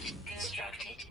Aircraft constructed.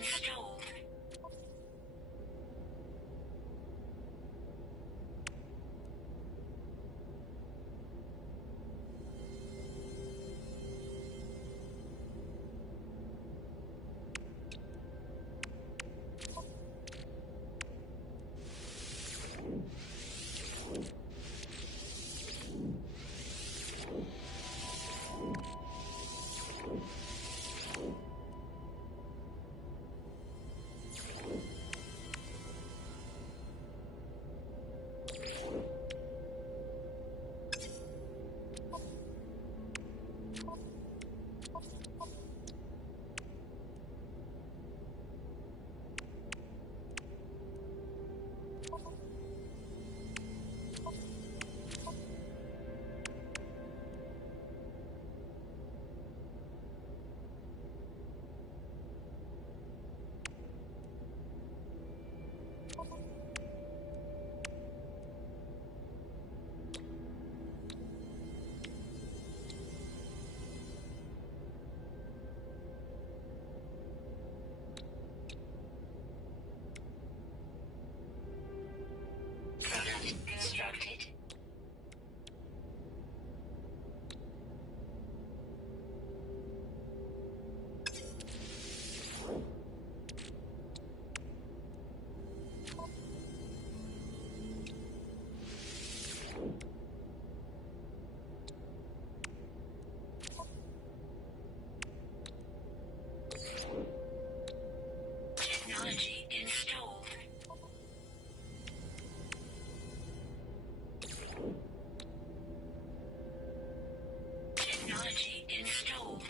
installed. Product constructed. Technology installed. Technology installed.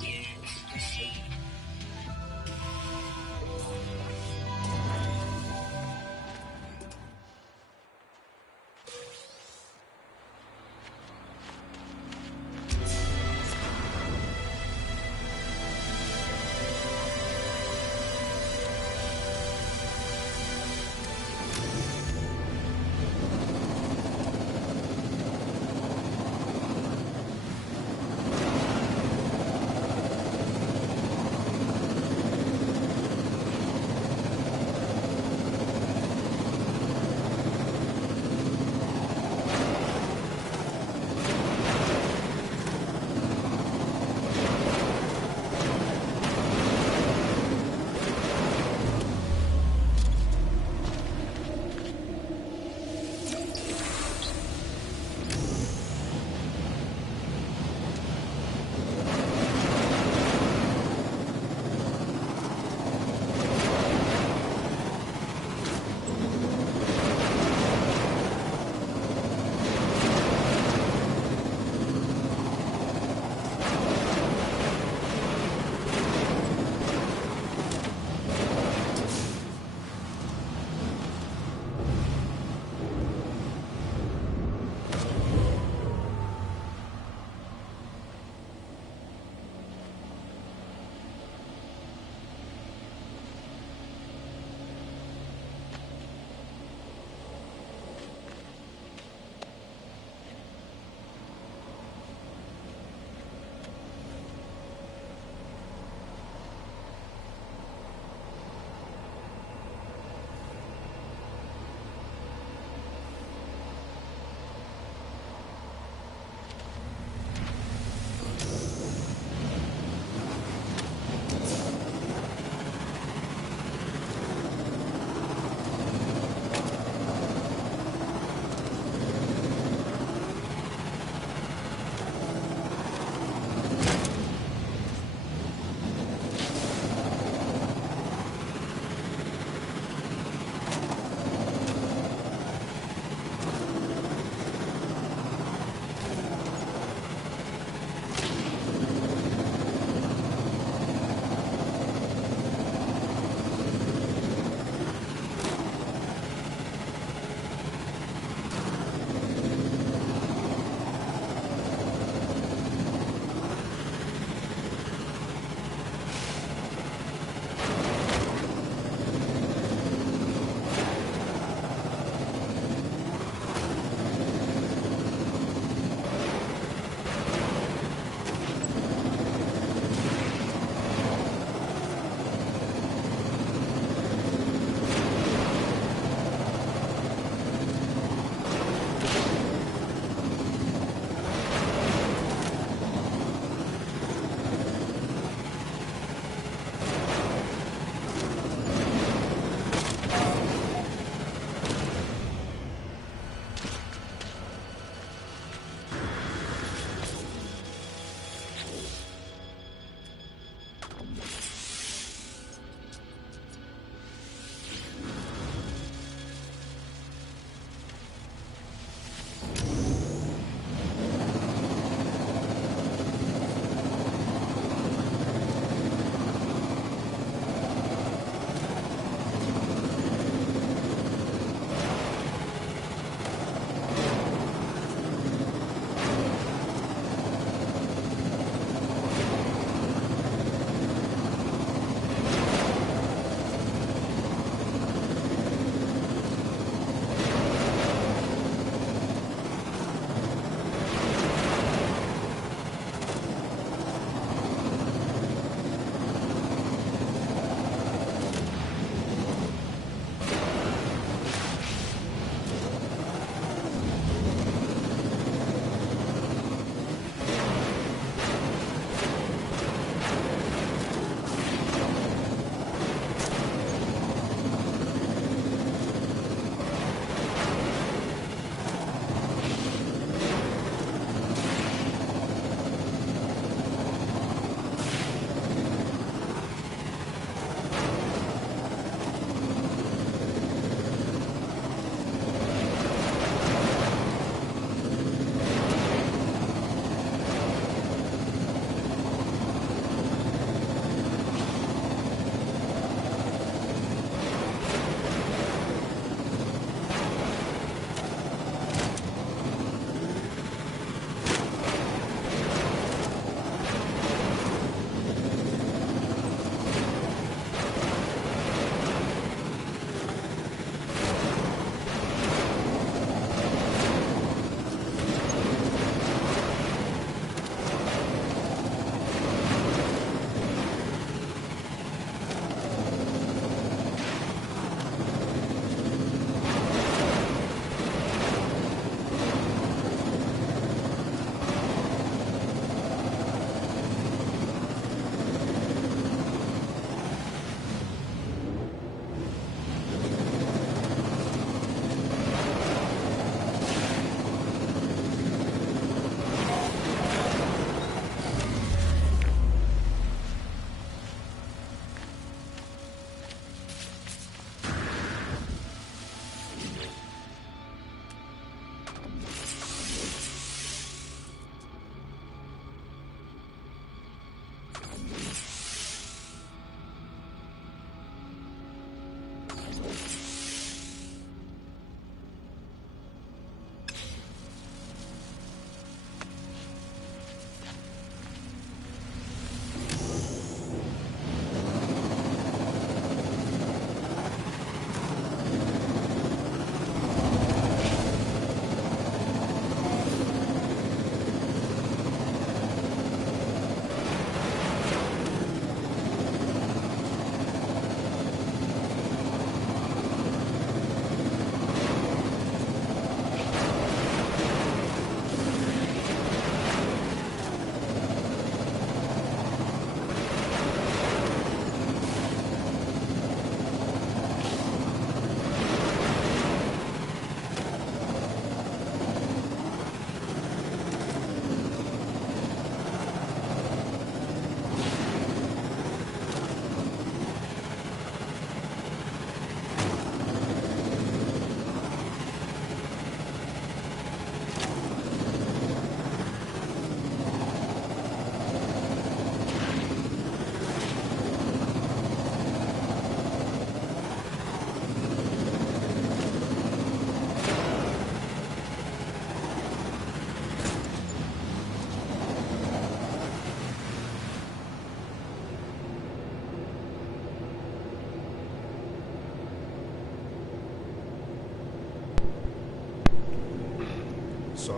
Units proceed.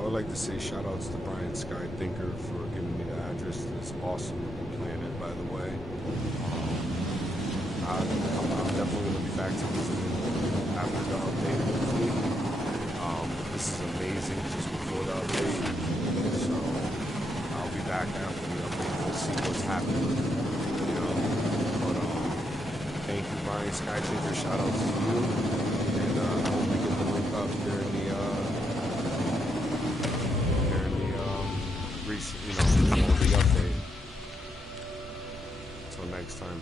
would like to say shout outs to Brian Sky Thinker for giving me the address to this awesome looking planet, by the way. I'm definitely going to be back to visiting after the update, hopefully. This is amazing just before the update, so I'll be back after the update to see what's happening, you know. But thank you, Brian Sky Thinker. Shout outs to you, and I hope we get the link up during the recent, before the update. Until next time.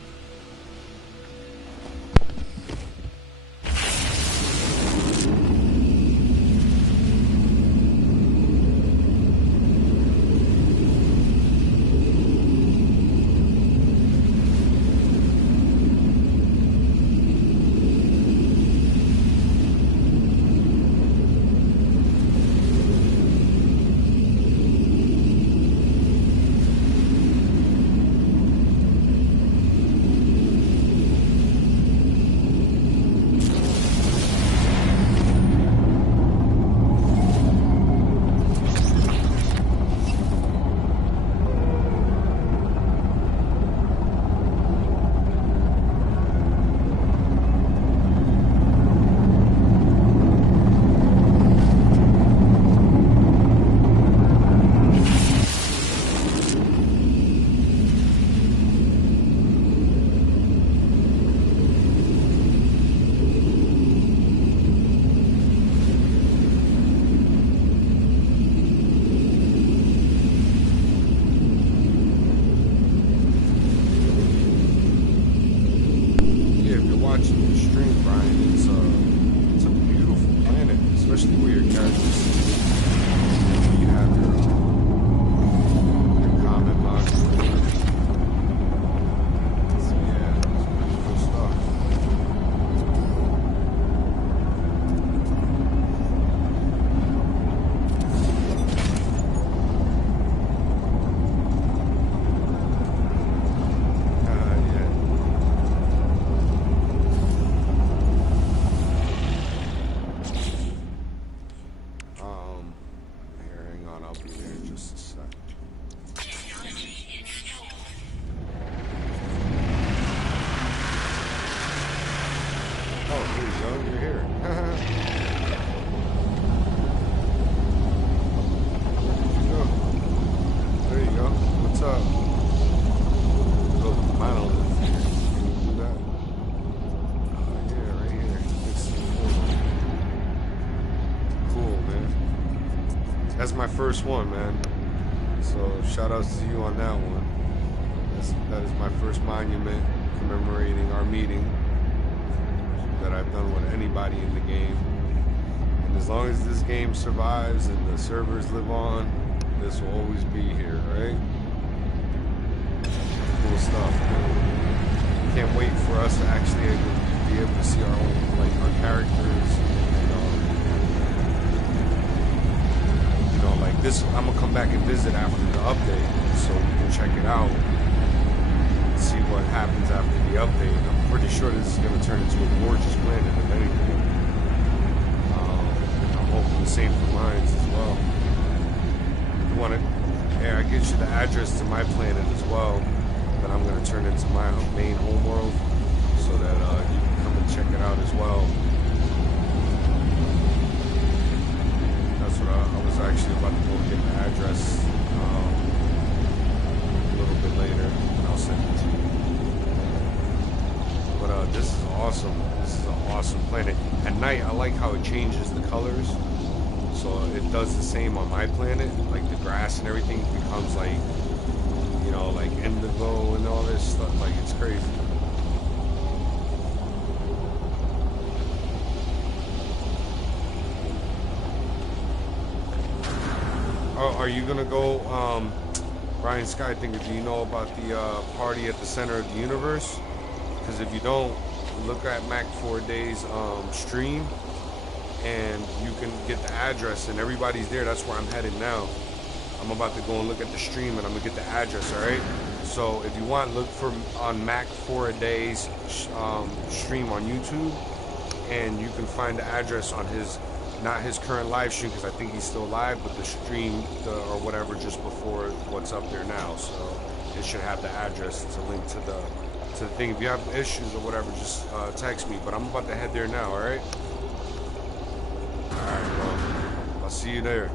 That's my first one, man. So shout outs to you on that one. That is my first monument commemorating our meeting that I've done with anybody in the game. And as long as this game survives and the servers live on, this will always be here, right? Cool stuff, man. Can't wait for us to actually be able to see our own, like, our characters. Like this, I'm gonna come back and visit after the update so we can check it out, see what happens after the update. I'm pretty sure this is gonna turn into a gorgeous planet, if anything. I'm hoping the same for mines as well. You want to? Yeah, I get you the address to my planet as well, that I'm gonna turn into my main homeworld, so that you can come and check it out as well. That's what I was actually about to go get the address a little bit later, and I'll send it to you. But this is awesome. This is an awesome planet. At night, I like how it changes the colors. So it does the same on my planet. Like the grass and everything becomes like, like indigo and all this stuff. Like, it's crazy. Are you gonna go, Brian Sky, do you know about the party at the center of the universe? Because if you don't, look at Mac 4 Days stream, and you can get the address, and everybody's there. That's where I'm headed now. I'm about to go and look at the stream, and I'm gonna get the address. All right. So if you want, look for on Mac 4 Days stream on YouTube, and you can find the address on his not his current live stream because I think he's still live, but the stream or whatever just before what's up there now. So it should have the address to link to the thing. If you have issues or whatever, just text me. But I'm about to head there now. All right. All right, bro. I'll see you there.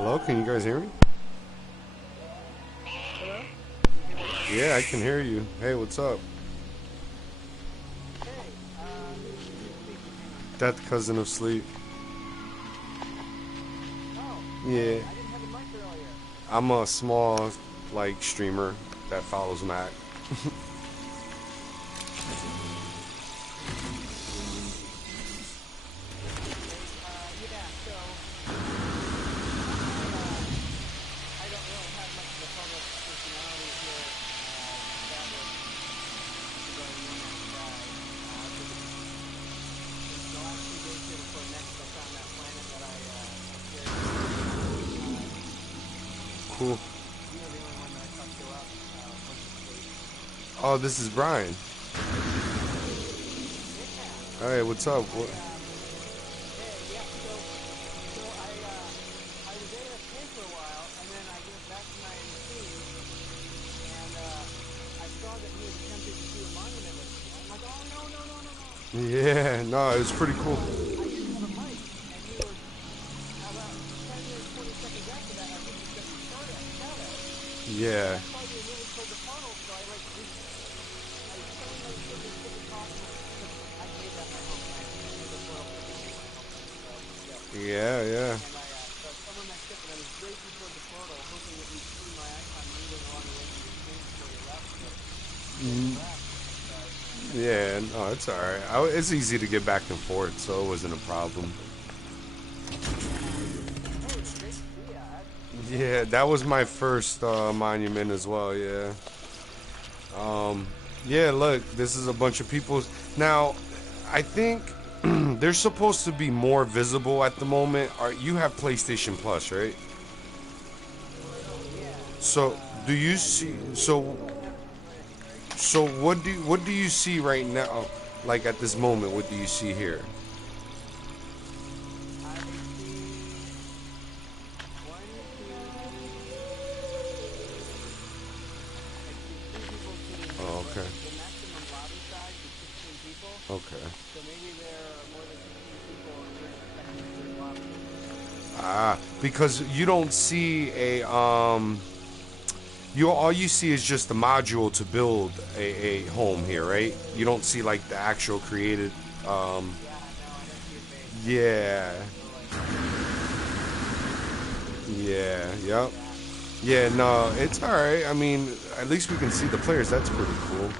Hello, can you guys hear me? Hello? Yeah, I can hear you. Hey, what's up? Hey, who's speaking? Hang on. Death Cousin of Sleep. Oh, Yeah, hey, I didn't have a mic earlier. I'm a small, like, streamer that follows Mac. Hey, yeah, so I don't really have much of a public personality here established to go No Man's Sky. Since the last few days here before next, I found that planet that I shared with you. Cool. You were the only one that I talked to up most of the days. Oh, this is Brian. Yeah. Hey, what's up? I hey, yeah. So I was able to play for a while, and then I went back to my machine, and I saw that he had attempted to do a monument with me. I'm like, oh no no no no no! Yeah, no, it was pretty cool. But I didn't have a mic, and you were about 10 or 20 seconds after that. I heard you start to shout at me, and Yeah, I saw you were moving toward the funnel, so I turned my thing as quick as possible because I'd made that my home planet. I made the portal system my home planet, so yeah. yeah, yeah. And so I was on my ship and I was racing toward the portal, hoping that you'd see my icon moving along the edge of your screen before you left, but you never left. So Yeah, no, it's alright. It's easy to get back and forth, so it wasn't a problem. yeah. Hey, it's great to see you. Yeah, that was my first monument as well, yeah. Yeah, look, this is a bunch of people. Now, I think they're supposed to be more visible at the moment. You have PlayStation Plus, right? Yeah. So, do you Yeah, I see? do. So, I have a subscription, right? so what do you see right now? Like at this moment, what do you see here? I see one, two, three. I see three people sitting here, Oh, but okay, the maximum lobby size is 16 people. okay. So maybe there are more than 16 people and we're just checking the third lobby. Because you don't see a you all you see is just the module to build a home here, right? You don't see like the actual created. Um, Yeah, no, I don't see a base. I just see yeah, little like squares. yeah, I see yep. that. Yeah, no, it's all right. I mean, at least we can see the players. That's pretty cool.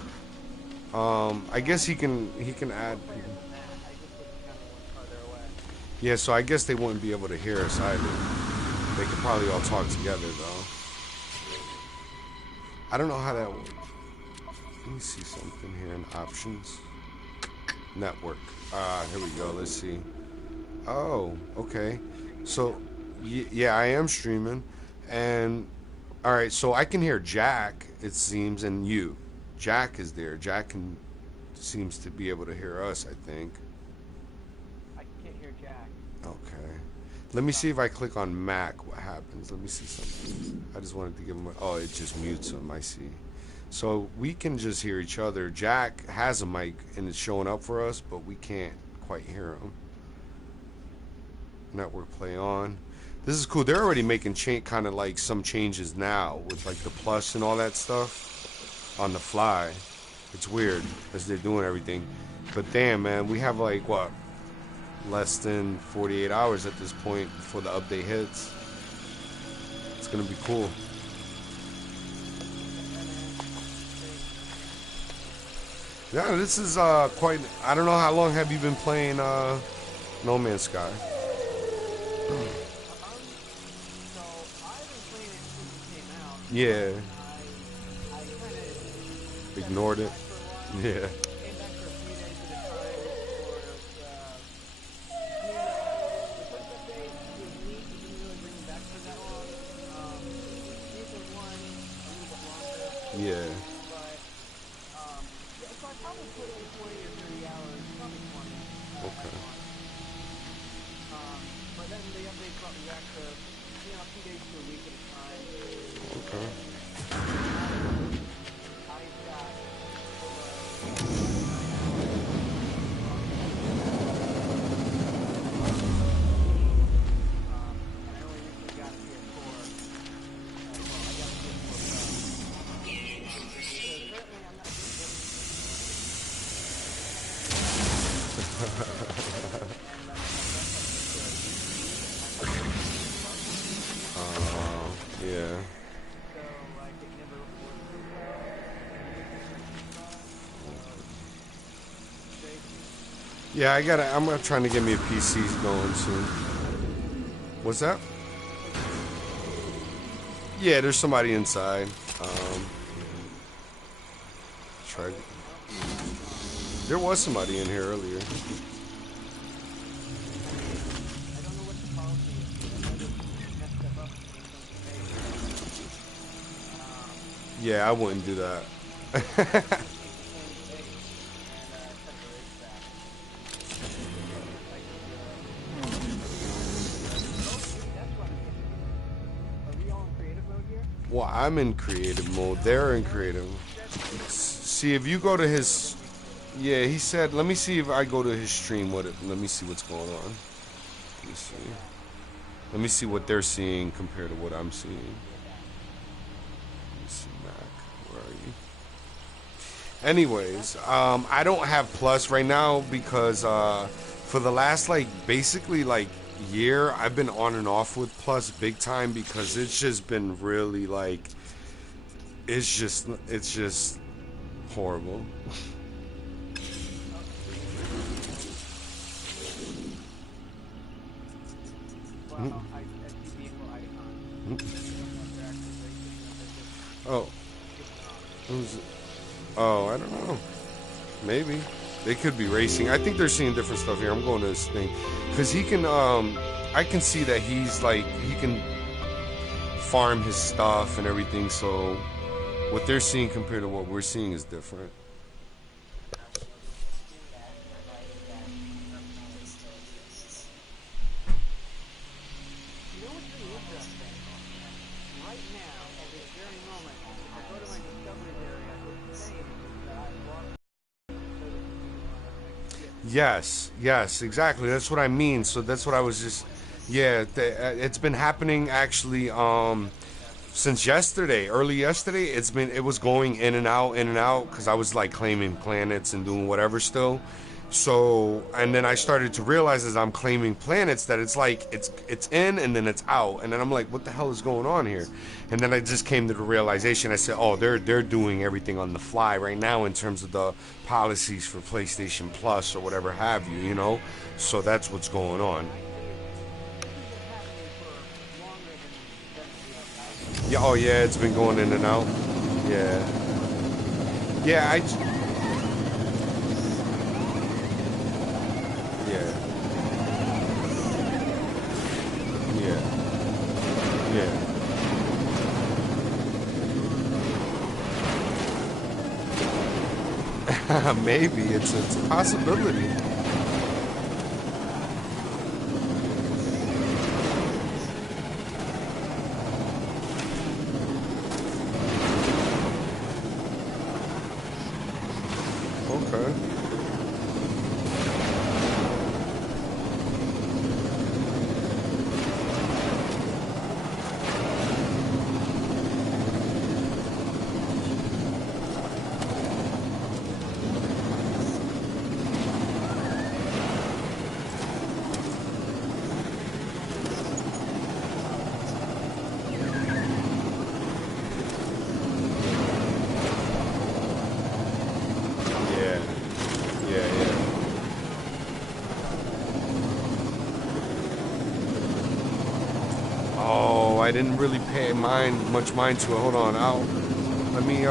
I Yeah, guess he can there's more add. players than that. I just wasn't counting the ones farther away. Yeah, so I guess they wouldn't be able to hear us either. They could probably all talk together though. I don't know how that. Let me see something here in options. Network. Here we go. Let's see. Oh, okay. Are you streaming right So, now? yeah, I am streaming, and all right. So I can hear Jack. It seems, and you. Jack is there. Jack seems to be able to hear us. I think. I can't hear Jack. Okay. Let me see if I click on Mac. What happens? Let me see something. I just wanted to give him. Oh, it just mutes him. I see. So we can just hear each other. Jack has a mic and it's showing up for us, but we can't quite hear him. Network play on. This is cool. They're already making kind of like some changes now with like the plus and all that stuff on the fly. It's weird as they're doing everything. But damn, man, we have like what, less than 48 hours at this point before the update hits. It's gonna be cool. Yeah, man. Great. Yeah, this is quite. I don't know how long have you been playing No Man's Sky? Um, so I've been playing it since it came out, Yeah, but I kind of stepped ignored it. back for a while. Yeah, Came back for a few days at a time for I mean the first update was neat. It didn't really bring me back for that long. Season one a little bit longer, yeah. but yeah. So I probably put in 20 or 30 hours, probably 20 at Okay, launch. But then the update brought me back to a few days to a week at a time. okay. And now I've got over 9 hours on the update. And I only recently got it here. Yeah, I'm trying to get me a PC going soon. What's that? Yeah, there's somebody inside. Try. There was somebody in here earlier. I don't know what the policy is, but I know that you can mess stuff up when it comes to pay. Yeah, I wouldn't do that. Well, I'm in creative mode. They're in creative. See, if you go to his... Yeah, he said, let me see if I go to his stream. Let me see what's going on. Let me see. Let me see what they're seeing compared to what I'm seeing. Let me see, Mac. Where are you? Anyways, I don't have Plus right now because for the last, basically, year, I've been on and off with Plus big time because it's just been really, it's just horrible. Oh. Oh, I don't know. Maybe. They could be racing. I think they're seeing different stuff here. I'm going to this thing. Because he can, I can see that he's he can farm his stuff and everything. So what they're seeing compared to what we're seeing is different. Yes, exactly. That's what I mean. So that's what I was just, yeah. It's been happening actually since yesterday, early yesterday. It was going in and out, because I was claiming planets and doing whatever still. So, and then I started to realize as I'm claiming planets that it's it's in and then it's out, and then I'm like, what the hell is going on here? And then I just came to the realization. I said, oh, they're doing everything on the fly right now in terms of the policies for PlayStation Plus or whatever have you, you know. So that's what's going on. Yeah. Oh yeah, it's been going in and out. Yeah. Yeah. Yeah. Yeah. Yeah. Maybe it's a possibility. Okay. I didn't really pay much mind to it. Hold on, let me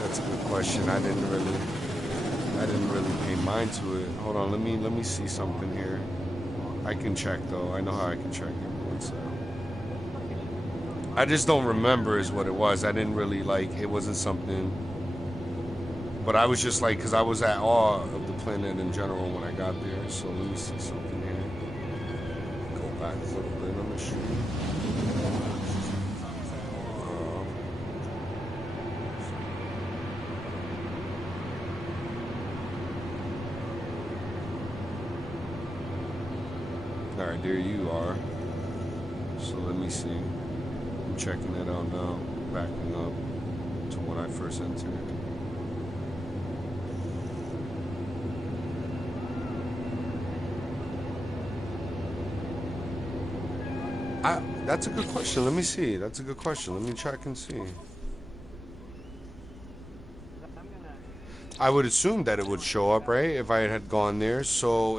That's a good question. I didn't really pay mind to it. Hold on, let me see something here. I can check though. I know how I can check it. I just don't remember is what it was. I didn't really it wasn't something. But I was just because I was at awe of the planet in general when I got there. So let me see something here. Go back a little bit on the stream. All right, there you are. So let me see. I'm checking it out now. Backing up to when I first entered. That's a good question. Let me see. That's a good question. Let me check and see. I would assume that it would show up, right? If I had gone there. So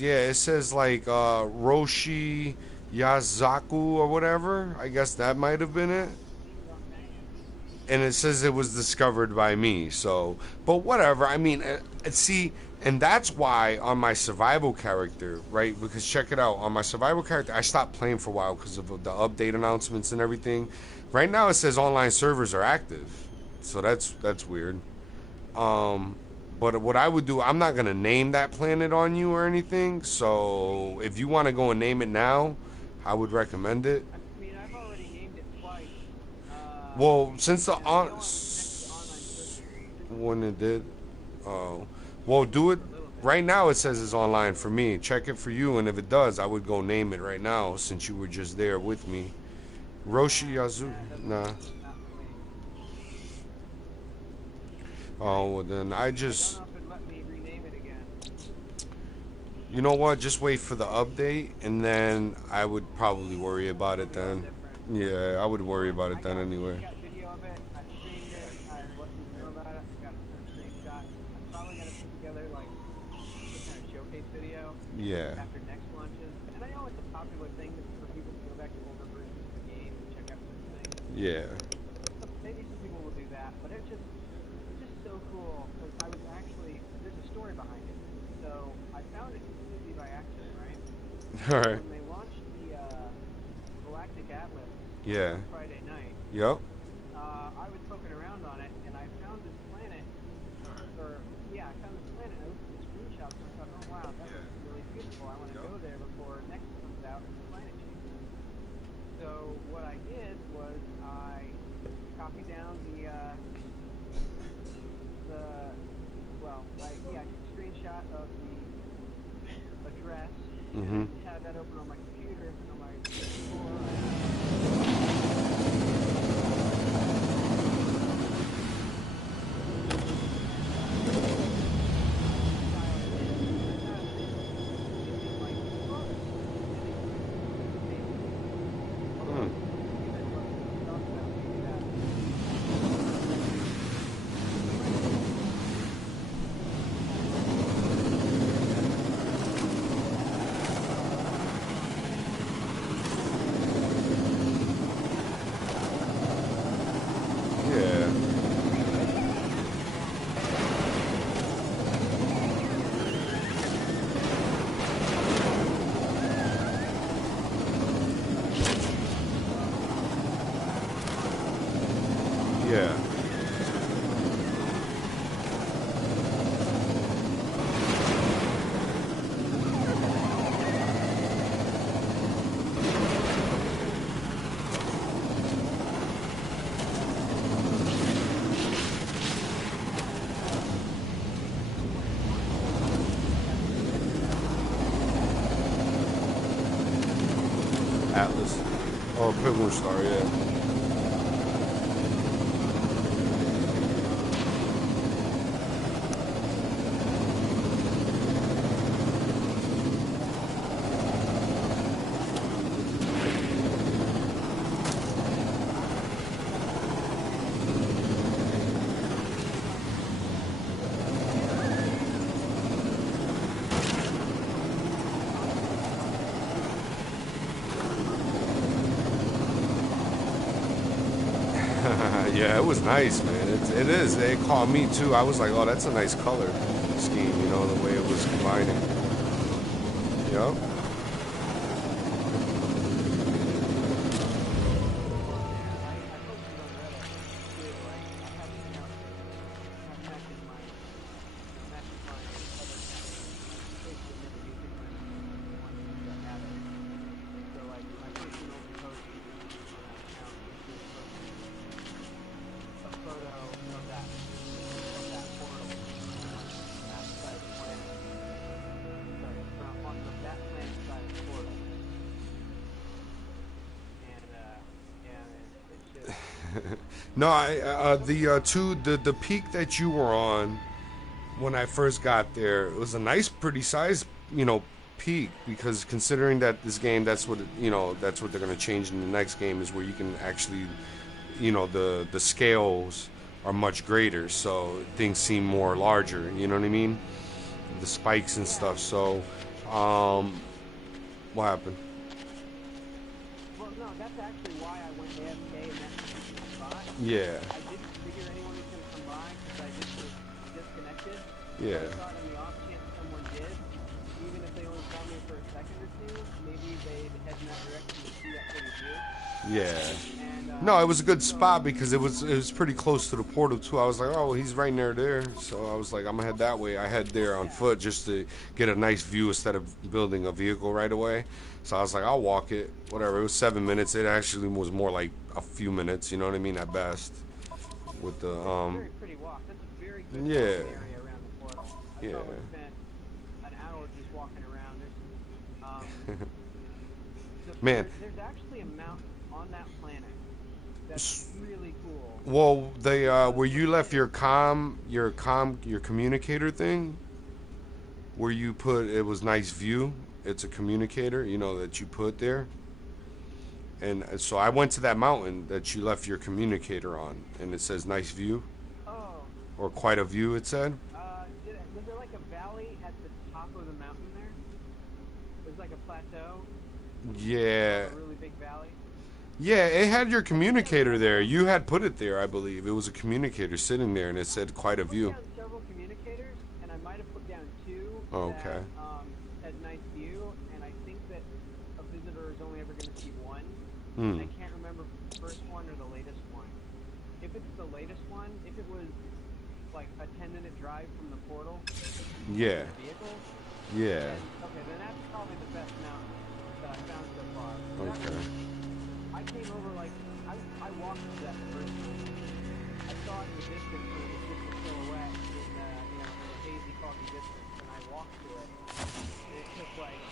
yeah, it says like Roshi Yazaku or whatever. I guess that might have been it. And it says it was discovered by me. So, but whatever. I mean, see, and that's why on my survival character, right? Because check it out, on my survival character, I stopped playing for a while because of the update announcements and everything. Right now, it says online servers are active, so that's weird. Um, but what I would do, I'm not gonna name that planet on you or anything. So if you want to go and name it now, I would recommend it. I mean, I've already named it twice, Well, since the and I on know I'm next to online servers. when it did, oh, well, do it For a little bit. right now. It says it's online for me. Check it for you, and if it does, I would go name it right now since you were just there with me. Roshi Yazu, Nah, it doesn't. nah. Not for me. Oh, well then I I don't just, know if it let me rename it again. you know what? Just wait for the update, and then I would probably worry about It'll it be all then. different. Yeah, I would worry about it then I anyway. got video of it. I streamed it. I let people know about it. I got a screenshot. I'm probably gonna put together like some kind of showcase video Yeah, after next launches. And I know it's a popular thing for people to go back to older versions of the game and check out certain things. yeah, So maybe some people will do that, but it's just so cool because I was actually there's a story behind it. So I found it completely by accident, right? all So right, when they launched the Galactic Atlas yeah, on Friday night, yep, I was poking around on it and I found this planet, or yeah, I found this planet. I looked at the screenshots and I thought, oh wow, that looks really beautiful. I want to go there before next comes out and the planet changes. So what I did was I copied down the well, I took a screenshot of the address and mm-hmm. had that open on my computer and on my PS4. Mm. Yeah, yeah, Atlas. Oh, Pilgrim Star, yeah. Yeah, it was nice, man. It is. It caught me too. I was like, oh, that's a nice color scheme, you know, the way it was combining. Yep. No, the peak that you were on when I first got there, it was a nice, pretty size, peak because considering that this game, that's what they're gonna change in the next game is where you can actually, the scales are much greater, so things seem more larger. You know what I mean? The spikes and stuff. So, what happened? Well, no, that's actually why I went AFK in that particular spot. Yeah. I didn't figure anyone was going to come by because I just was disconnected. Yeah. So I thought on the off chance someone did, even if they only saw me for a second or two, maybe they'd head in that direction to see that point of view. Yeah. And, No, it was a good spot because it was pretty close to the portal too. I was like, oh, he's right near there. So I was like, I'm gonna head that way. I head there on foot just to get a nice view instead of building a vehicle right away. So I was like, I'll walk it. Whatever. It was 7 minutes. It actually was more like a few minutes. You know what I mean? At best. With the very pretty walk. That's a very good Yeah. area around the portal. I Yeah. probably spent an hour just walking around. Man. There's actually a mountain on that planet that's really cool. Well, they where you left your communicator thing, where you put it was nice view. It's a communicator, you know, that you put there. And so I went to that mountain that you left your communicator on, and it says nice view. Oh. Or quite a view, it said. Was there like a valley at the top of the mountain there? It was like a plateau. Yeah. A really big valley. Yeah, it had your communicator there. You had put it there, I believe. It was a communicator sitting there, and it said quite a view. I put down several communicators, and I might have put down two Okay. that had nice view, and I think that a visitor is only ever going to see one. Hmm. I can't remember the first one or the latest one. If it's the latest one, if it was like a 10-minute drive from the portal, Yeah. the vehicle, Yeah. then that's probably the best mountain that I found so far. Okay. I came over like I walked to that first one. I saw it in the distance, and it was just a silhouette in the hazy, foggy distance, and I walked to it. And it took like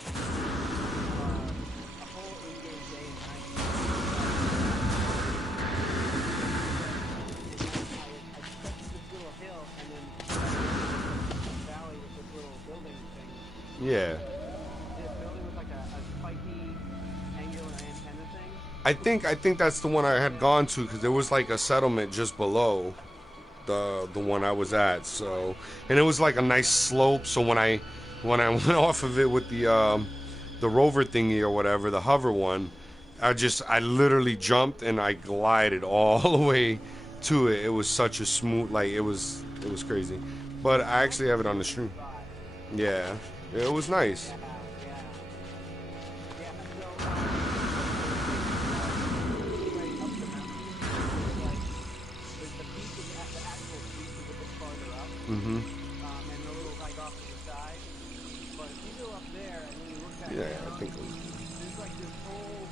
a whole in-game day and night. I touched this little hill, and then a valley with this little building thing. Yeah. This building with like a spiky, angular antenna thing. I think that's the one I had gone to because there was like a settlement just below the one I was at. So, and it was like a nice slope. So when I went off of it with the rover thingy or whatever, the hover one, I literally jumped and I glided all the way to it. It was such a smooth, like it was crazy. But I actually have it on the stream. Yeah, it was nice. Mm-hmm. And a little like off to the side. But if you go up there and then you look back Yeah, down, I think it was. there's like this whole,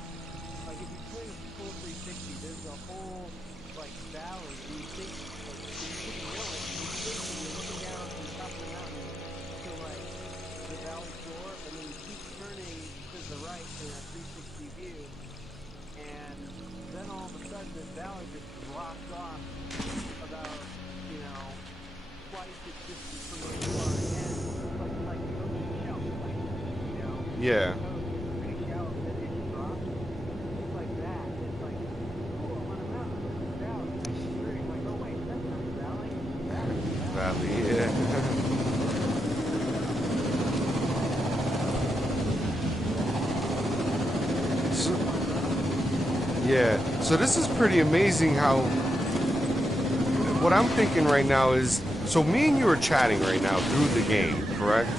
like if you swing a full 360, there's a whole like valley, and you think, like, you didn't know it, you think when you're looking down from the top of the mountain to like the valley floor, and then you keep turning to the right in a 360 view, and then all of a sudden this valley just drops off about, twice its distance from where you are, and it's like the ocean shelf, like, Yeah. pretty shallow, and then it drops, just like that. It's like, cool, I'm on a mountain, there's a valley, it's like, oh wait, that's not a valley, Valley, yeah. Yeah, so this is pretty amazing how, what I'm thinking right now is, so me and you are chatting right now through the game, correct?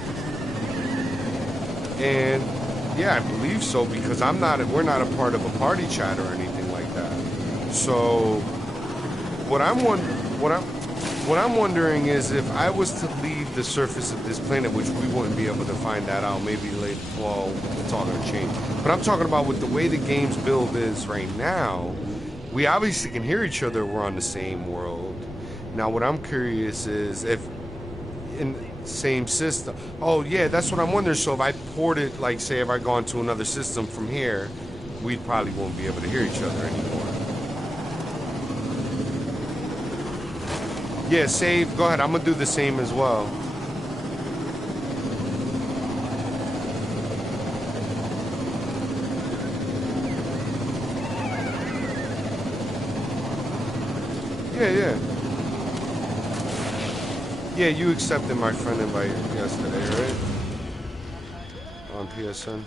And yeah, I believe so because we're not a part of a party chat or anything like that. So what I'm wondering is if I was to leave the surface of this planet, which we wouldn't be able to find that out maybe later, well, it's all gonna change. But I'm talking about with the way the game's build is right now, we obviously can hear each other, we're on the same world. Now what I'm curious is if in the same system, oh yeah, that's what I'm wondering. So if I ported, like say if I gone to another system from here, we probably won't be able to hear each other anymore. Yeah, save, go ahead, I'm gonna do the same as well. Yeah. Yeah, you accepted my friend invite yesterday, right? On PSN.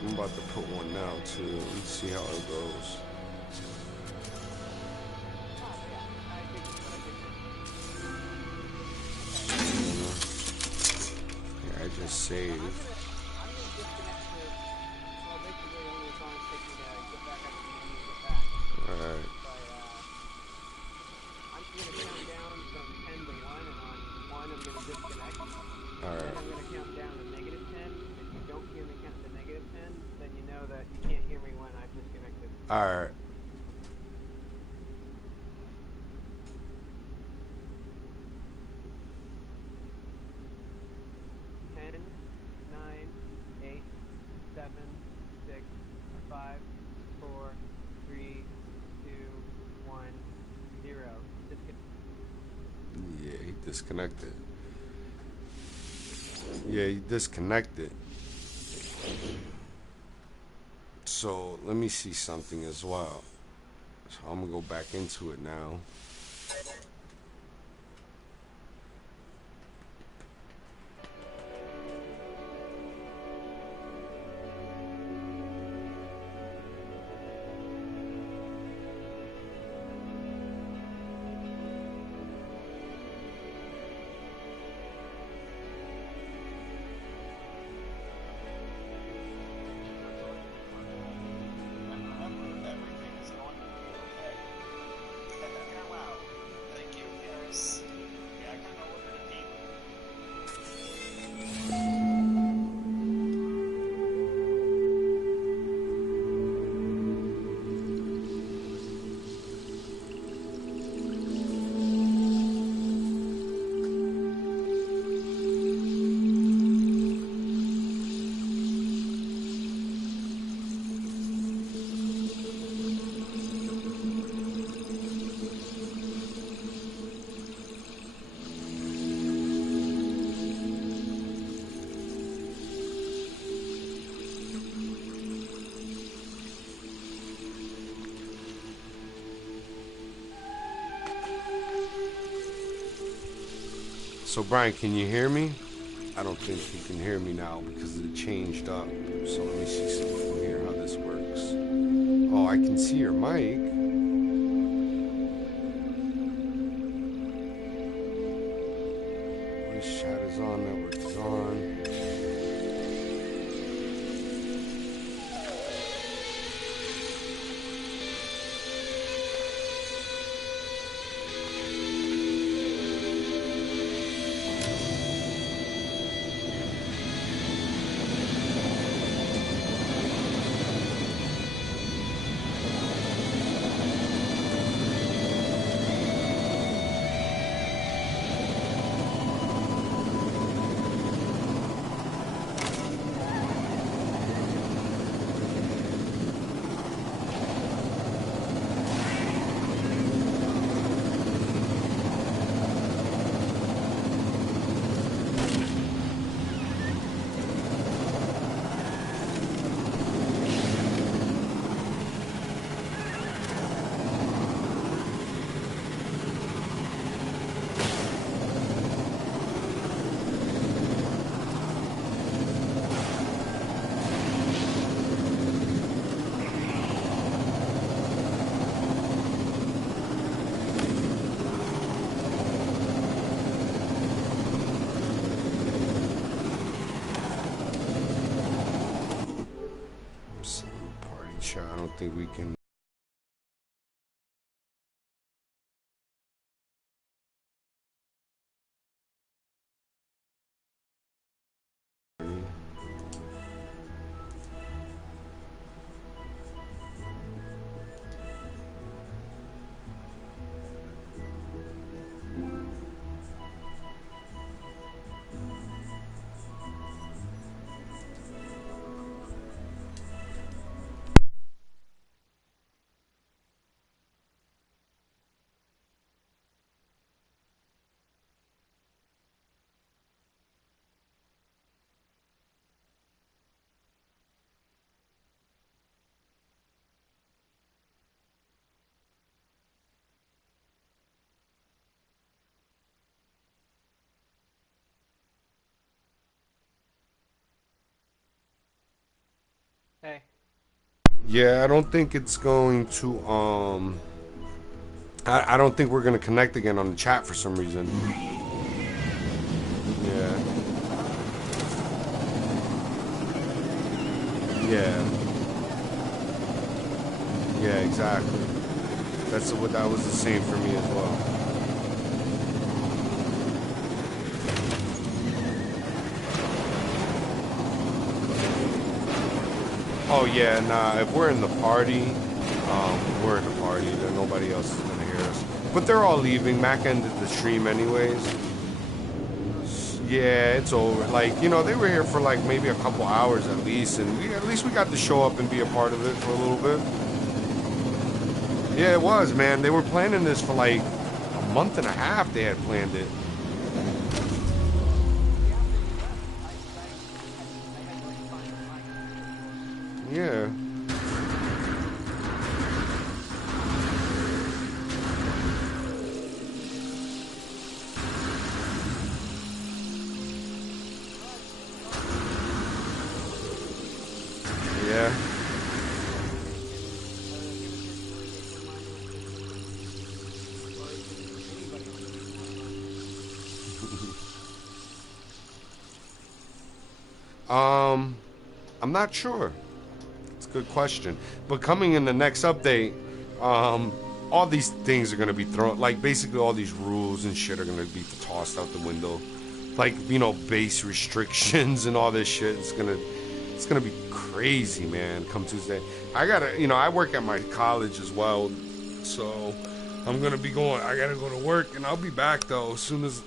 I'm about to put one now too and see how it goes. Yeah, I just saved. I'm gonna disconnect this. Well, basically, the only song take me to get back up to the menu and get back. Alright. But I'm gonna count down from 10 to 1, and on 1 I'm gonna disconnect. Then Alright. I'm gonna count down to -10. If you don't hear me count to -10, then you know that you can't hear me when I've disconnected. Alright. 10, 9, 8, 7, 6, 5, 4, 3, 2, 1, 0. Yeah, he disconnected. Yeah, he disconnected. So let me see something as well. So I'm gonna go back into it now. So Brian, can you hear me? I don't think you can hear me now because it changed up. So let me see something from here how this works. Oh, I can see your mic. Voice chat is on, network is on. Party chat. I don't think we can. Hey. Yeah, I don't think it's going to I don't think we're gonna connect again on the chat for some reason. Yeah. Yeah. Yeah, exactly. That's what that was the same for me as well. Oh yeah, nah. If we're in the party, we're in the party. Then nobody else is gonna hear us. But they're all leaving. Mac ended the stream anyways. Yeah, it's over. Like they were here for like maybe a couple hours at least, and we got to show up and be a part of it for a little bit. Yeah, it was, man. They were planning this for like a month and a half. They had planned it. Yeah. Yeah. Um, I'm not sure. It's a good question. But coming in the next update, all these things are gonna be thrown. Like basically, all these rules and shit are gonna be tossed out the window. Like base restrictions and all this shit. It's gonna be crazy, man. Come Tuesday, I gotta, I work at my college as well, so I'm gonna be going. I gotta go to work, and I'll be back though as soon as.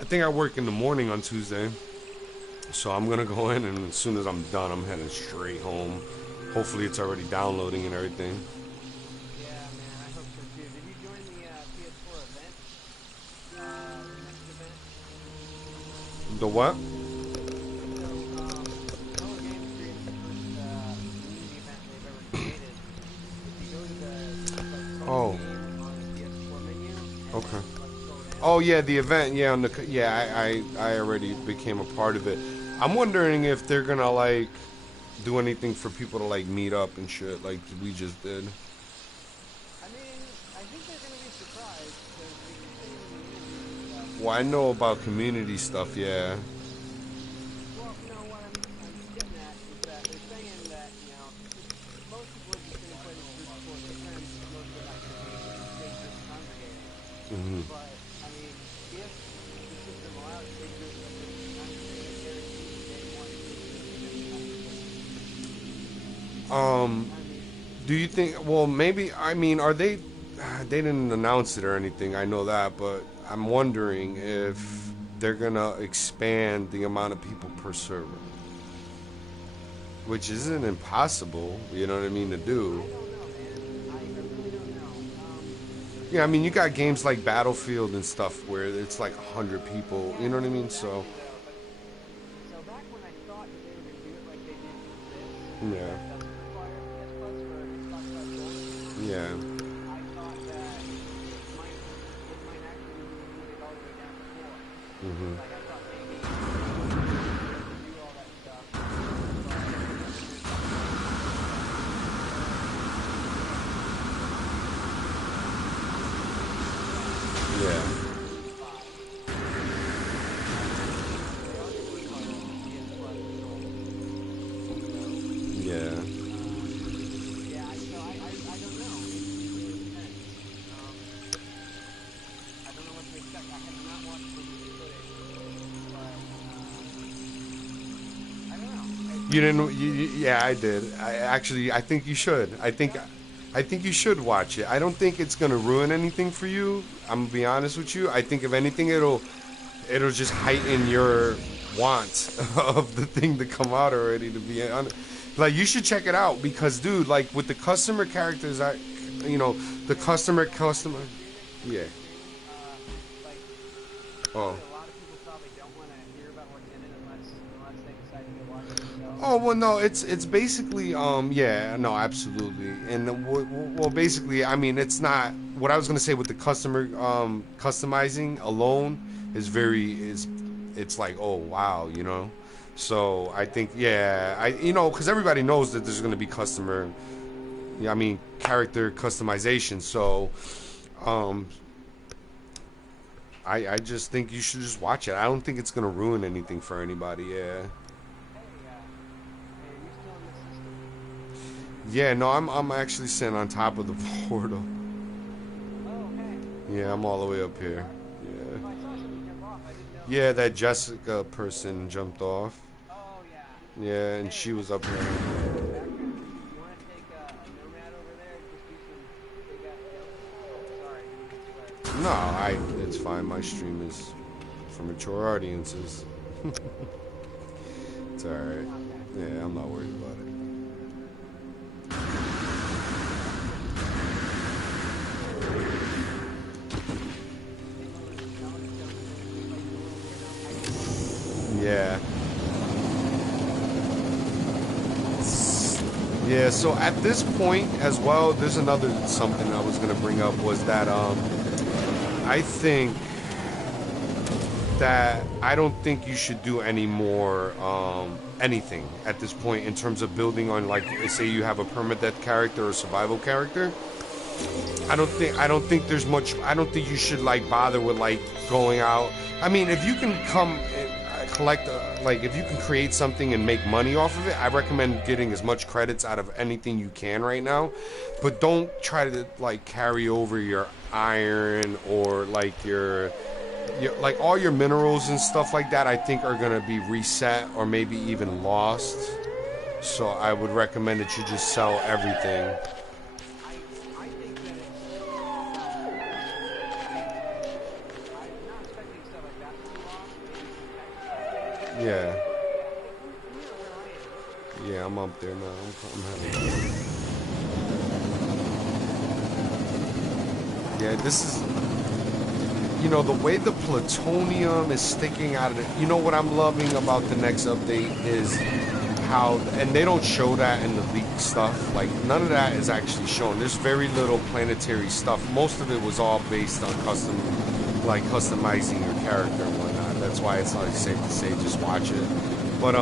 I think I work in the morning on Tuesday. So I'm gonna go in, and as soon as I'm done, I'm heading straight home. Hopefully, it's already downloading and everything. Yeah, man, I hope so too. Did you join the PS4 event? The next event? The what? So, Hello Games created the first community event they've ever created. If you go to there's like phone Oh, game on the PS4 menu, and then okay. like scroll down. Oh yeah, the event. Yeah, I already became a part of it. I'm wondering if they're gonna like do anything for people to like meet up and shit, like we just did. I mean, I think they're gonna be surprised because they keep saying in the interviews and stuff Well, I that know about community stuff. Yeah. well, no, what I'm getting at is that they're saying that most people are just going to play with groups for their friends, but most are not going to be big groups congregating. Hmm. But I mean, if the system allows big groups like this to congregate, I guarantee you day one it's going to be a big congregation. Um, I mean, do you think? Well, maybe. I mean, are they? They didn't announce it or anything. I know that, but I'm wondering if they're gonna expand the amount of people per server, which isn't impossible. You know what I mean to do. I don't know, man. I really don't know. Yeah, I mean, you got games like Battlefield and stuff where it's like 100 people. You Yeah, know what I mean? So, exactly though. But so back when I thought that they were going to do it like they did this, yeah, that doesn't require PS Plus for Xbox Live Gold. yeah, I thought that it might actually move it all the way down to four. hmm, Like I thought maybe you have to do all that stuff, but if you're talking about yeah, five, they are going to require PS Plus Gold. So yeah. yeah, I don't know. It really depends. Um, I don't know what to expect. I have not watched any of the footage, but I don't know. You It's didn't? just Yeah, I did. I think you should. I think you should watch it. I don't think it's gonna ruin anything for you. I'm gonna be honest with you. I think if anything, it'll just heighten your want of the thing to come out already. To be honest, like you should check it out because, dude, like with the customer characters, the customer, yeah. during streaming, like Oh. probably a lot of people probably don't want to hear about what's in it unless they decide to go watch it themselves. Oh well, no, it's basically yeah, no, absolutely, and well, basically, I mean, it's not what I was gonna say with the customer customizing alone is very is it's like oh wow, So I think, yeah, because everybody knows that there's going to be character customization. So um, I just think you should just watch it. I don't think it's going to ruin anything for anybody. Yeah. Hey, are you still in the system? Yeah, no, I'm actually sitting on top of the portal. Oh, okay. Yeah, I'm all the way up here. Sorry. Yeah. No, I saw somebody jump off. I didn't know. Yeah, that Jessica person jumped off. Oh, yeah. Yeah, and Hey, she was up here. background. You want to take a nomad over there and just do some big ass jumps? Sorry, I didn't mean to swear. No, it's fine. My stream is for mature audiences. It's alright. Okay. Yeah, I'm not worried about it. Yeah. Yeah, so at this point as well, there's another something I was gonna bring up was that I think that I don't think you should do any more anything at this point in terms of building on, like, say you have a permadeath character or survival character. I don't think there's much. I don't think you should like bother with like going out. I mean, if you can come collect like if you can create something and make money off of it, I recommend getting as much credits out of anything you can right now. But don't try to like carry over your iron or like your like all your minerals and stuff like that. I think are gonna be reset or maybe even lost. So I would recommend that you just sell everything. I think that it's. I'm not expecting stuff like that to be lost. Maybe some text. Yeah. Where I am. Yeah, I'm up there now. I'm having. Yeah, this is. The way the plutonium is sticking out of it. You know what I'm loving about the next update is how, and they don't show that in the leaked stuff. Like none of that is actually shown. There's very little planetary stuff. Most of it was all based on customizing your character and whatnot. That's why it's not safe to say just watch it. But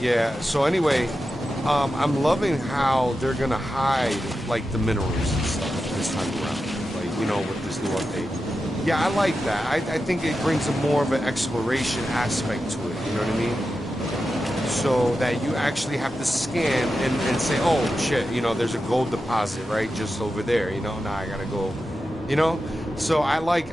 yeah. So anyway, I'm loving how they're gonna hide like the minerals and stuff this time around. Like with this new update. Yeah, I like that. I think it brings a more of an exploration aspect to it. You know what I mean? So that you actually have to scan and say, oh shit, there's a gold deposit right just over there. Now I gotta go. So I like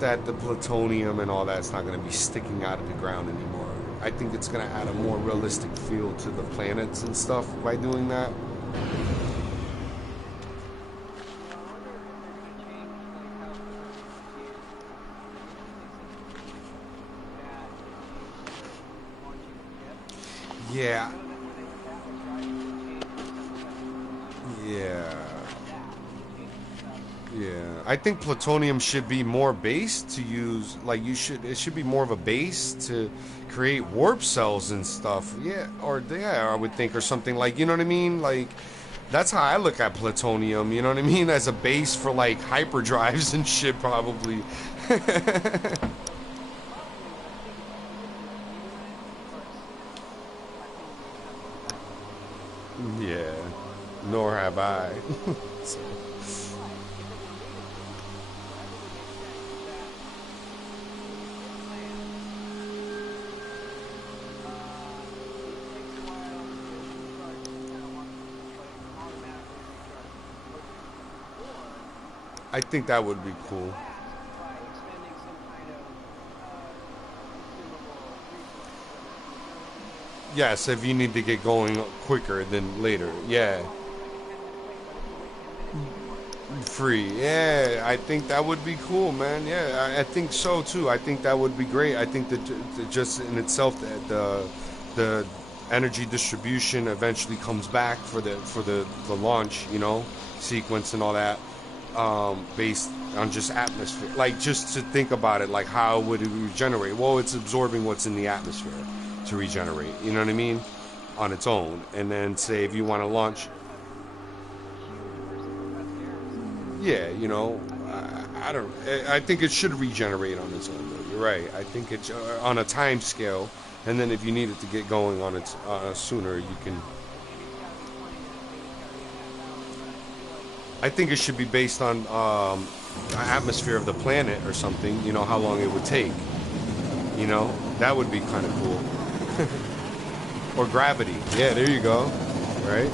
that the plutonium and all that's not gonna be sticking out of the ground anymore. I think it's gonna add a more realistic feel to the planets and stuff by doing that. Yeah. Yeah. Yeah. I think plutonium should be more base to use. Like it should be more of a base to create warp cells and stuff. Yeah. Or I would think, or something like, you know what I mean? Like that's how I look at plutonium. You know what I mean? As a base for like hyperdrives and shit, probably. Yeah, nor have I. So. I think that would be cool. Yes, if you need to get going quicker than later. Yeah. Free. Yeah, I think that would be cool, man. Yeah, I think so too. I think that would be great. I think that just in itself that the energy distribution eventually comes back for the launch, sequence and all that, based on just atmosphere. Like just to think about it, like how would it regenerate? Well, it's absorbing what's in the atmosphere to regenerate, you know what I mean, on its own. And then say if you want to launch, yeah, I think it should regenerate on its own though. You're right. I think it's on a time scale, and then if you need it to get going on it sooner, you can. I think it should be based on atmosphere of the planet or something. You know, how long it would take. You know, that would be kind of cool. Or gravity. Yeah, there you go. Right?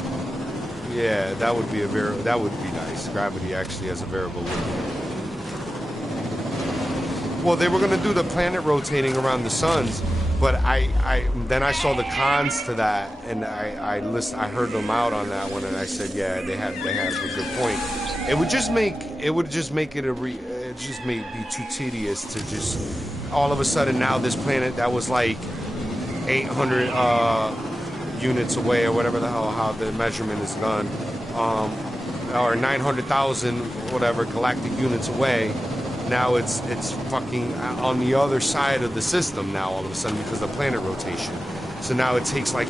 Yeah, that would be that would be nice. Gravity actually has a variable. Well, they were gonna do the planet rotating around the suns, but then I saw the cons to that, and I heard them out on that one, and I said, yeah, they had a good point. It would just make it just may be too tedious to just all of a sudden now this planet that was like 800 units away or whatever the hell how the measurement is done, or 900,000 whatever galactic units away. Now it's fucking on the other side of the system now all of a sudden because of the planet rotation. So now it takes like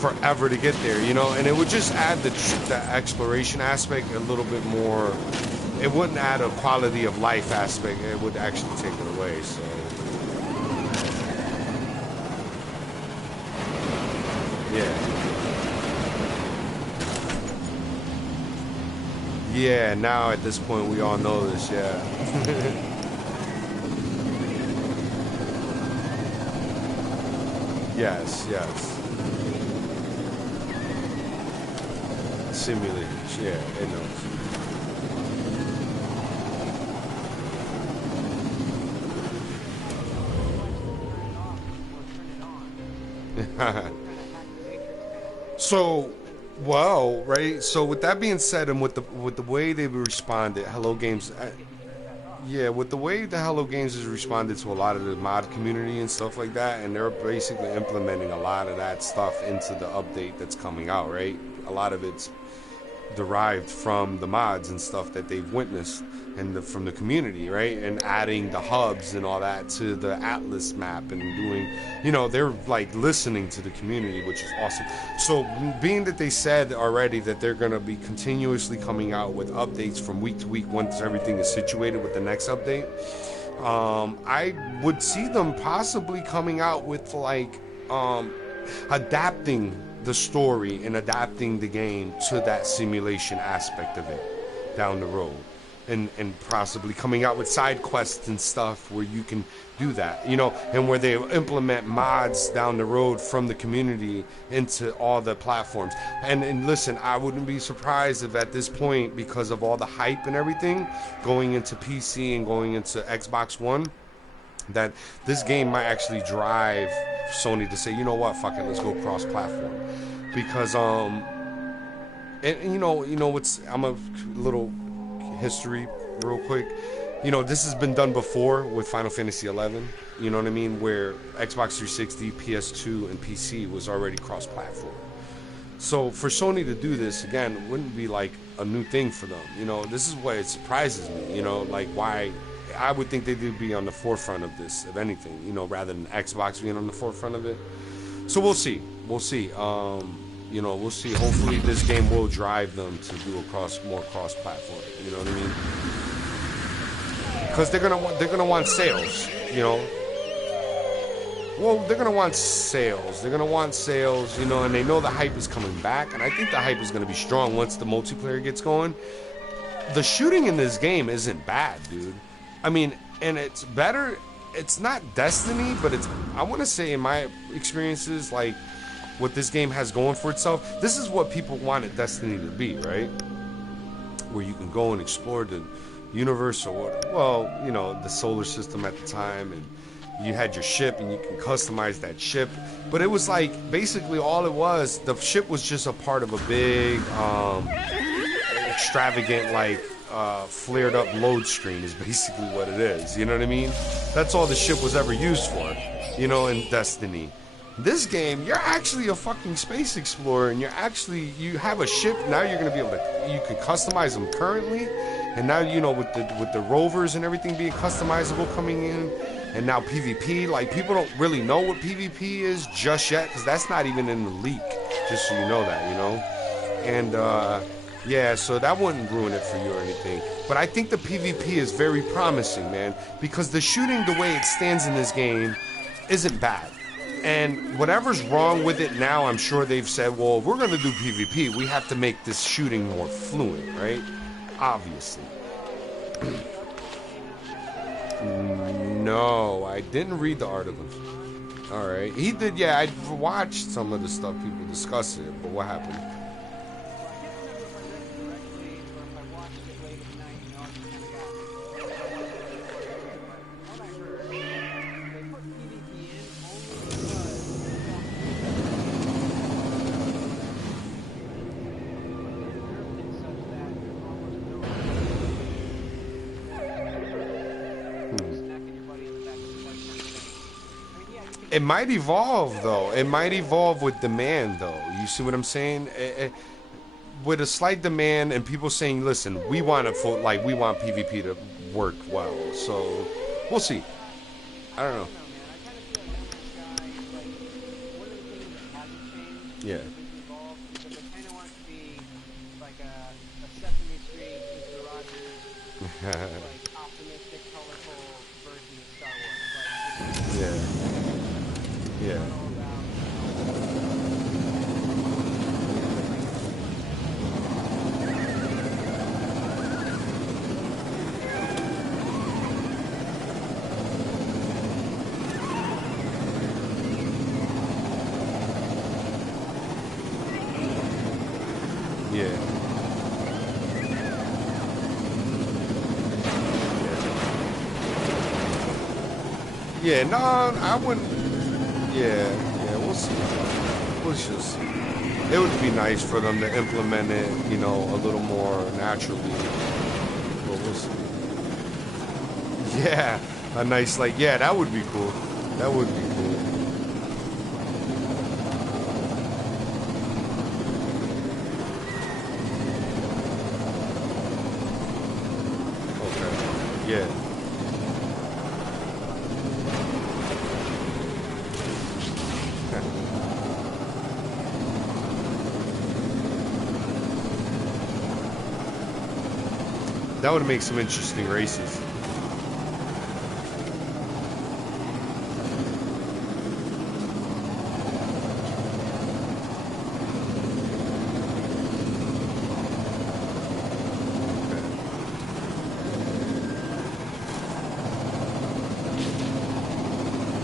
forever to get there, you know, and it would just add the exploration aspect a little bit more. It wouldn't add a quality of life aspect. It would actually take it away. So yeah, now at this point we all know this, yeah. Yes. Simulate, yeah, it knows. So, well, right. So with that being said, and with the way they responded, Hello Games, yeah, with the way the Hello Games has responded to a lot of the mod community and stuff like that, and they're basically implementing a lot of that stuff into the update that's coming out, right? A lot of it's derived from the mods and stuff that they've witnessed and from the community, right? And adding the hubs and all that to the Atlas map and doing, you know, they're like listening to the community, which is awesome. So being that they said already that they're going to be continuously coming out with updates from week to week once everything is situated with the next update, I would see them possibly coming out with like adapting the story and adapting the game to that simulation aspect of it down the road, and possibly coming out with side quests and stuff where you can do that, you know, and where they implement mods down the road from the community into all the platforms. And listen, I wouldn't be surprised if at this point, because of all the hype and everything going into PC and going into Xbox One, that this game might actually drive Sony to say, you know what, fuck it, let's go cross-platform. Because and you know what's, I'm a little history real quick. You know, this has been done before with Final Fantasy 11. You know what I mean, where Xbox 360, PS2, and PC was already cross-platform. So for Sony to do this again wouldn't be like a new thing for them. You know, this is why it surprises me. You know, like why. I would think they'd be on the forefront of this, if anything, you know, rather than Xbox being on the forefront of it. So we'll see. You know, we'll see. Hopefully this game will drive them to do more cross-platform. You know what I mean? Because they're gonna want sales. You know. Well, they're gonna want sales. They're gonna want sales. You know, and they know the hype is coming back, and I think the hype is gonna be strong once the multiplayer gets going. The shooting in this game isn't bad, dude. I mean, and it's better. It's not Destiny, but it's, I want to say in my experiences, like what this game has going for itself, this is what people wanted Destiny to be, right? Where you can go and explore the universe, or, well, you know, the solar system at the time, and you had your ship and you can customize that ship. But it was like basically all it was, the ship was just a part of a big extravagant, like flared up load screen is basically what it is. You know what I mean? That's all the ship was ever used for, you know, in Destiny. This game, you're actually a fucking space explorer, and you have a ship. Now you're gonna be able to, you can customize them currently, and now, you know, with the rovers and everything being customizable coming in, and now PvP, like people don't really know what PvP is just yet, because that's not even in the leak, just so you know that, you know. And yeah, so that wouldn't ruin it for you or anything. But I think the PvP is very promising, man, because the shooting, the way it stands in this game, isn't bad. And whatever's wrong with it now, I'm sure they've said, well, if we're going to do PvP, we have to make this shooting more fluent, right? Obviously. No, I didn't read the articles. All right. He did, yeah, I watched some of the stuff people discuss it, but what happened? It might evolve, though. It might evolve with demand, though. You see what I'm saying? With a slight demand and people saying, "Listen, we want we want PvP to work well." So we'll see. I don't know. Yeah. Yeah. Yeah. Yeah. Yeah, no, I wouldn't. Yeah, yeah, we'll see. We'll just see. It would be nice for them to implement it, you know, a little more naturally. But we'll see. Yeah, a nice, like, yeah, that would be cool. That would be cool. Okay. Yeah. That would make some interesting races.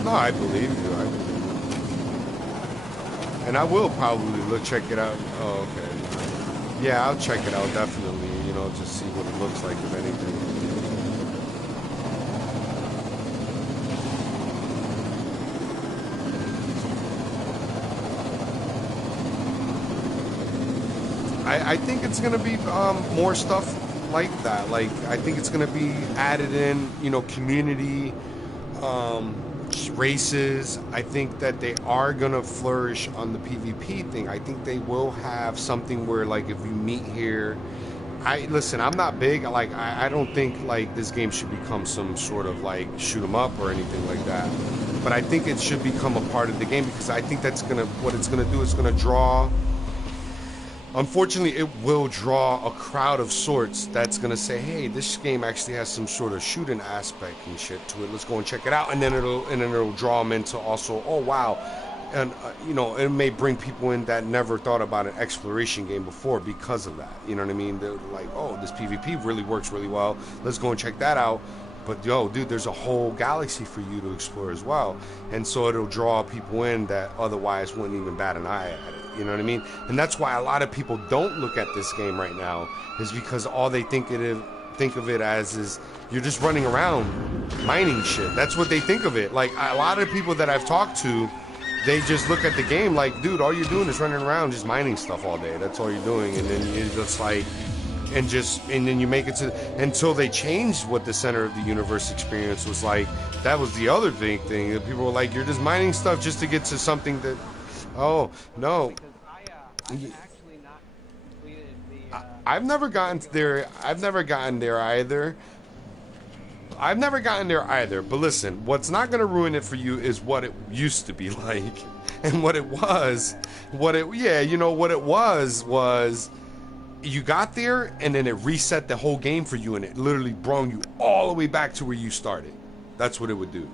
No, I believe you. I believe you. And I will probably check it out. Oh, okay. Yeah, I'll check it out definitely. You know, just see what it looks like, if anything. I think it's gonna be more stuff like that. Like, I think it's gonna be added in, you know, community races. I think that they are gonna flourish on the PvP thing. I think they will have something where, like, if you meet here, listen, I'm not big, like, I don't think like this game should become some sort of like shoot 'em up or anything like that, but I think it should become a part of the game, because I think that's gonna, what it's gonna do is gonna draw, unfortunately, it will draw a crowd of sorts that's gonna say, hey, this game actually has some sort of shooting aspect and shit to it, let's go and check it out. And then it'll draw them into also, oh wow. And you know, it may bring people in that never thought about an exploration game before because of that. You know what I mean? They're like, oh, this PvP really works really well, let's go and check that out. But yo, dude, there's a whole galaxy for you to explore as well. And so it'll draw people in that otherwise wouldn't even bat an eye at it. You know what I mean? And that's why a lot of people don't look at this game right now, is because all they think of it as is you're just running around mining shit. That's what they think of it. Like, a lot of people that I've talked to, they just look at the game like, dude, all you're doing is running around just mining stuff all day. That's all you're doing. And then you're just like, and then you make it to, until they changed what the center of the universe experience was like. That was the other big thing. That people were like, you're just mining stuff just to get to something that, oh, no. I've never gotten there. I've never gotten there either. But listen, what's not going to ruin it for you is what it used to be like. And what it was, you got there and then it reset the whole game for you, and it literally brought you all the way back to where you started. That's what it would do.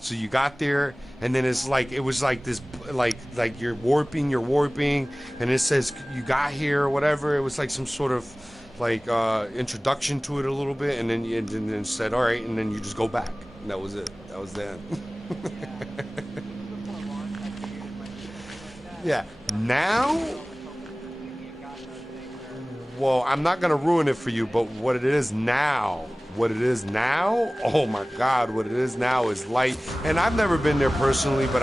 So you got there, and then it's like it was like this, like you're warping, and it says you got here or whatever. It was like some sort of like introduction to it a little bit, and then and then said all right, and then you just go back. And that was it. That was the end. Before launch, I figured it might be something like that. Yeah. So Now, I was hoping this was maybe a God knows thing where well, I'm not gonna ruin it for you, but what it is now, oh my God, what it is now is light. And I've never been there personally, but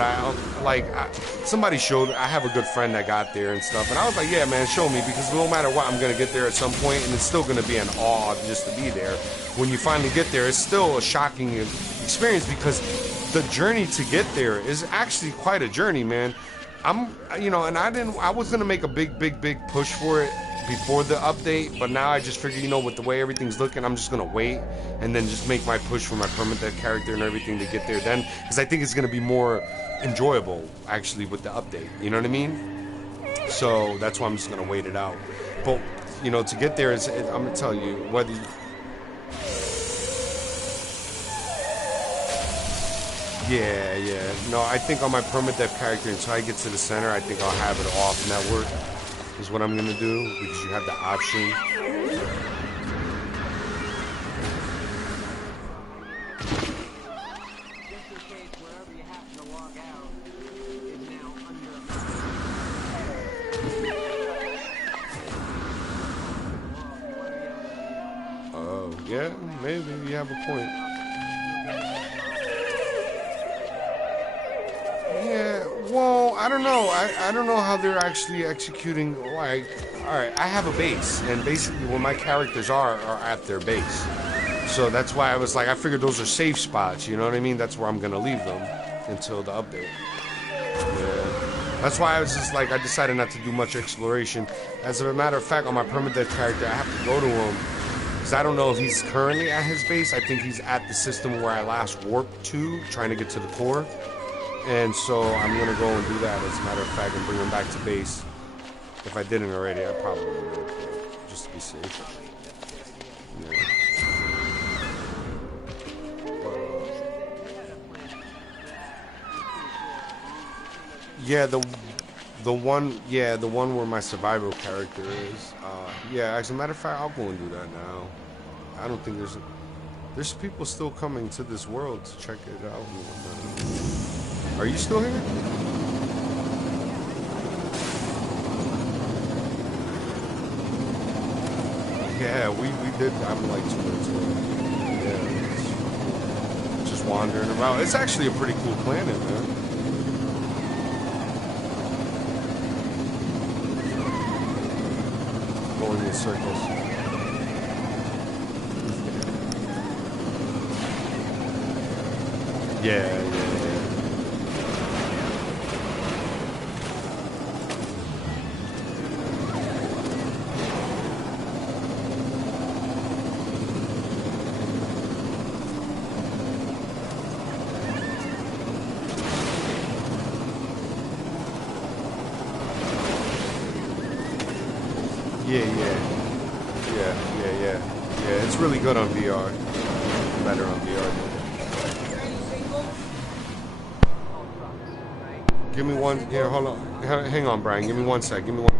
somebody showed. I have a good friend that got there and stuff, and I was like, yeah, man, show me, because no matter what, I'm gonna get there at some point, and it's still gonna be an awe just to be there. When you finally get there, it's still a shocking experience because the journey to get there is actually quite a journey, man. And I was gonna make a big push for it before the update, but now I just figured, with the way everything's looking, I'm just gonna wait and then just make my push for my permanent death character and everything to get there then, because I think it's gonna be more enjoyable actually with the update. You know what I mean? So that's why I'm just gonna wait it out. But to get there I'm gonna tell you whether. Yeah. No, I think on my permanent death character, until I get to the center, I think I'll have it off network, is what I'm gonna do, because you have the option. just in case wherever you happen to log out is now under. Oh, yeah, maybe you have a point. Yeah, well, I don't know. I don't know how they're actually executing. Like, all right, I have a base, and basically where my characters are at their base. So that's why I was like, I figured those are safe spots. You know what I mean? That's where I'm gonna leave them until the update. Yeah, that's why I was just like, I decided not to do much exploration. As a matter of fact, on my permanent death character, I have to go to him because I don't know if he's currently at his base. I think he's at the system where I last warped to, trying to get to the core. And so I'm going to go and do that, as a matter of fact, and bring him back to base. If I didn't already, I probably would, just to be safe. Yeah. The one where my survival character is. Yeah, as a matter of fact, I'll go and do that now. I don't think there's people still coming to this world to check it out and whatnot. Are you still here? Yeah, we did. I'm like 2 minutes away. Yeah, just wandering about. It's actually a pretty cool planet, man. Going in circles. Yeah. Yeah, it's really good on VR. Better on VR. Give me one. Here, hold on. Hang on, Brian. Give me 1 sec. Give me one.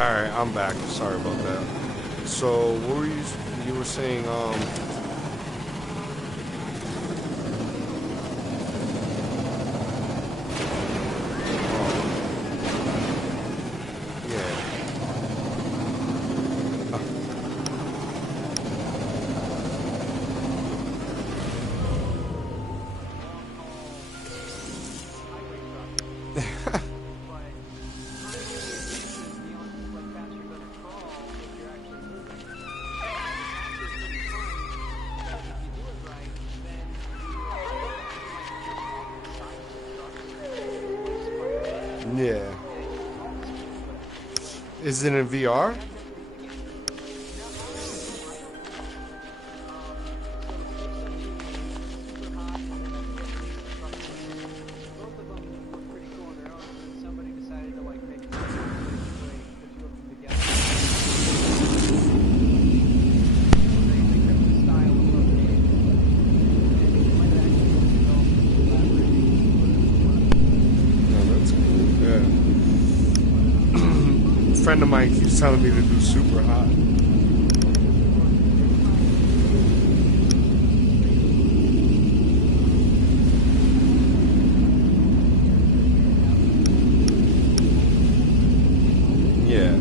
Alright, I'm back. Sorry about that. So, what were you were saying, Yeah. Yeah, it's called Sleep, but Is it in VR? I've never beat the game. No, I haven't tried it. So Sleep's gonna be super hot, and then I think Police Destruction. Both of them look pretty cool on their own, and then somebody decided to like make a video where they play the two of them together. So they kept the style of both games, but I think it might have actually been developers collaborating for Oh, that's cool. Yeah. A friend of mine keeps telling me to do super hot. Yeah.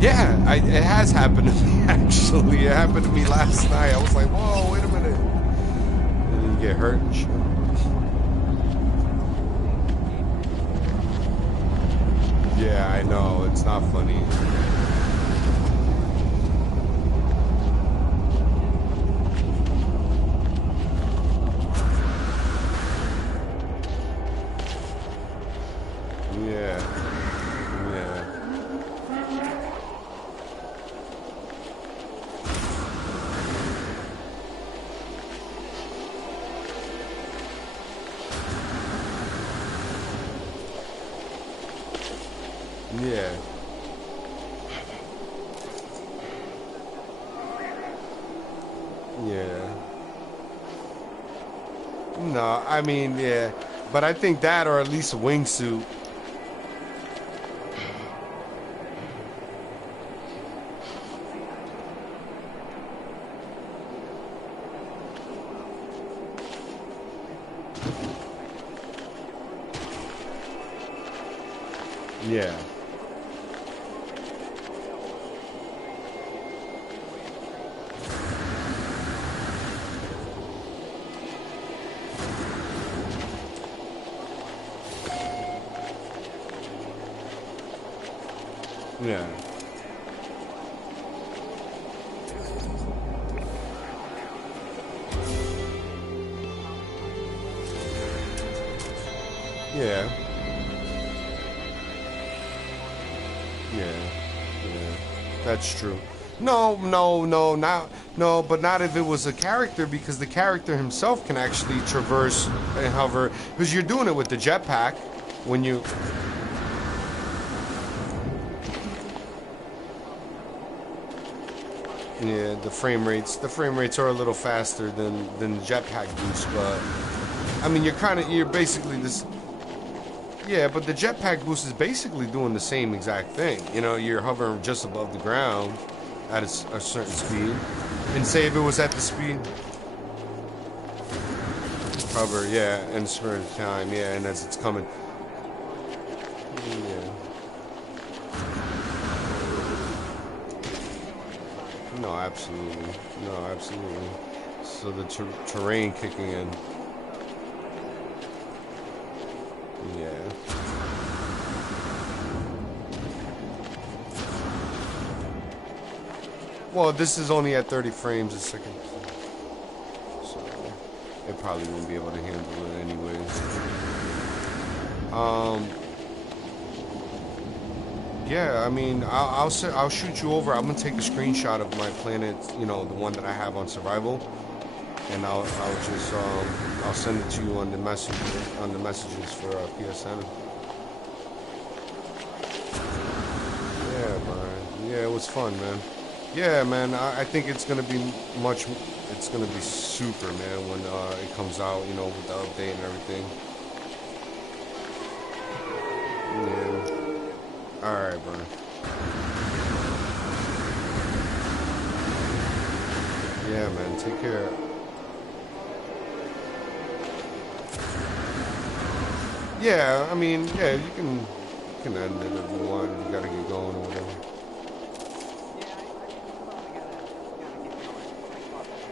Yeah, it has happened to me, actually. It happened to me last night. I was like, whoa, wait a minute. And you get hurt and shit. Yeah, I know. It's not funny. Yeah. Yeah. Yeah. Yeah. No, I mean, yeah. But I think that, or at least a wingsuit. Yeah. Yeah. Yeah. Yeah. Yeah. That's true. No, no, no, not no, but not if it was a character, because the character himself can actually traverse and hover, because you're doing it with the jetpack when you. Yeah, the frame rates are a little faster than the jetpack boost, but I mean you're basically this. Yeah, but the jetpack boost is basically doing the same exact thing. You know, you're hovering just above the ground at a certain speed, and say if it was at the speed. Hover, yeah, and a certain time, yeah, and as it's coming. Yeah. No, absolutely. No, absolutely. So the terrain kicking in. Yeah. Well, this is only at 30 frames a second. So it probably won't be able to handle it anyways. Yeah, I mean, I'll shoot you over. I'm gonna take a screenshot of my planet, you know, the one that I have on survival, and I'll just I'll send it to you on the messages for PSN. Yeah, man. Yeah, it was fun, man. Yeah, man. I think it's gonna be it's gonna be super, man, when it comes out, you know, with the update and everything. Yeah. All right, bro. Yeah, man. Take care. Yeah, I mean, yeah, you can end it if you want. You gotta get going or whatever. Yeah, I probably gotta get going. I caught that.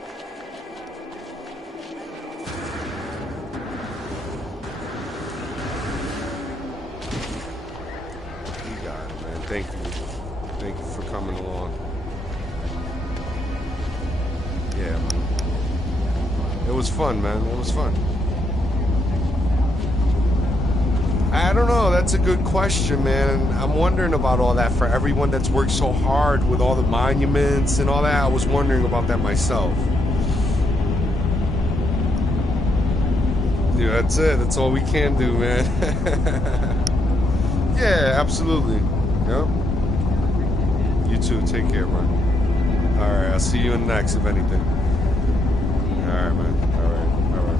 You got it, man. Thank you. Thank you for coming along. Yeah, man. It was fun, man. It was fun. I don't know. That's a good question, man. I'm wondering about all that for everyone that's worked so hard with all the monuments and all that. I was wondering about that myself. Yeah, that's it. That's all we can do, man. Yeah, absolutely. Yep. You too. Take care, man. All right. I'll see you in the next, if anything. All right, man. All right. All right.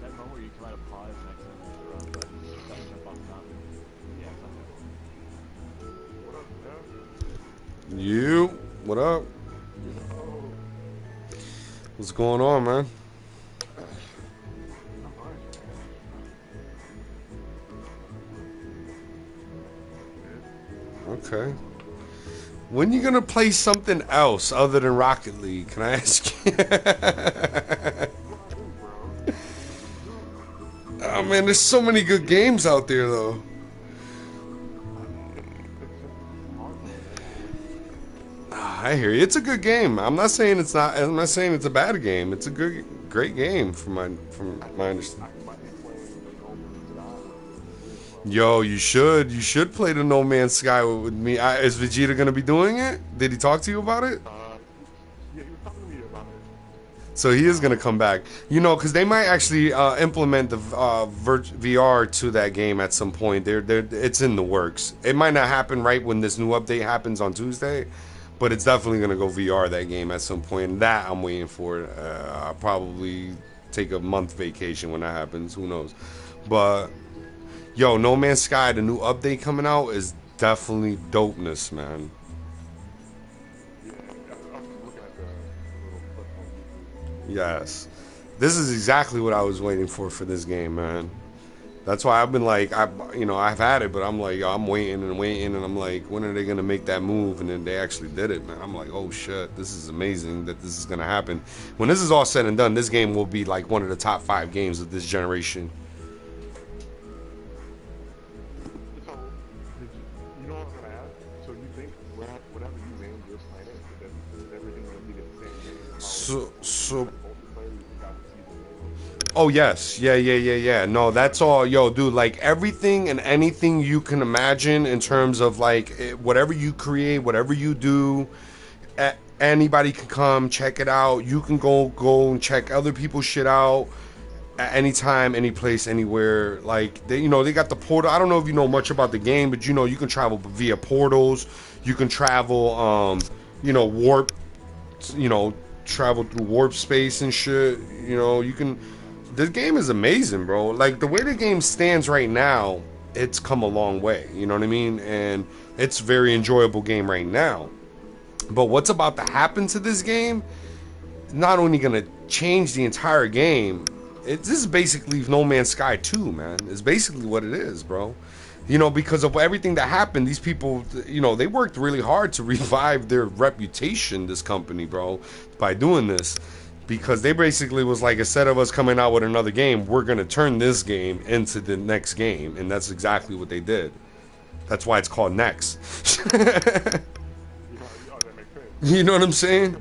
That moment where you come out of pause next time you run, but don't jump off the mountain. Yeah, What up, man? You. What up? What's going on, man? Okay. When you gonna play something else other than Rocket League? Can I ask you? Oh man, there's so many good games out there, though. I hear you. It's a good game. I'm not saying it's not. I'm not saying it's a bad game. It's a good, great game from my understanding. Yo, you should. You should play the No Man's Sky with me. Is Vegeta gonna be doing it? Did he talk to you about it? Yeah, he was talking to me about it. So he is gonna come back. You know, because they might actually implement the VR to that game at some point. It's in the works. It might not happen right when this new update happens on Tuesday, but it's definitely gonna go VR that game at some point. And that I'm waiting for. I'll probably take a month vacation when that happens. Who knows? But yo, No Man's Sky, the new update coming out is definitely dopeness, man. Yeah, I was looking at the little clip on YouTube. Yes. This is exactly what I was waiting for this game, man. That's why I've been like, I've had it, but I'm like, yo, I'm waiting, and I'm like, when are they gonna make that move? And then they actually did it, man. I'm like, oh shit, this is amazing that this is gonna happen. When this is all said and done, this game will be like one of the top 5 games of this generation. So, you know what I'm gonna ask? So you think whatever you name this planet, that everything will be the same game? So Multiplayer, you got to see the name. Oh yes, yeah. No, that's all, yo, dude. Like everything and anything you can imagine in terms of like whatever you create, whatever you do, anybody can come check it out. You can go and check other people's shit out at any time, any place, anywhere. Like they got the portal. I don't know if you know much about the game, but you can travel via portals. You can travel, warp. Travel through warp space and shit. You can. This game is amazing, bro. Like the way the game stands right now, it's come a long way. You know what I mean? And it's a very enjoyable game right now. But what's about to happen to this game? Not only gonna change the entire game. This is basically No Man's Sky 2, man. It's basically what it is, bro. Because of everything that happened, these people, they worked really hard to revive their reputation, this company, bro, by doing this. Because they basically was like, instead of us coming out with another game, we're going to turn this game into the next game. And that's exactly what they did. That's why it's called Next. That makes sense. You know what I'm saying?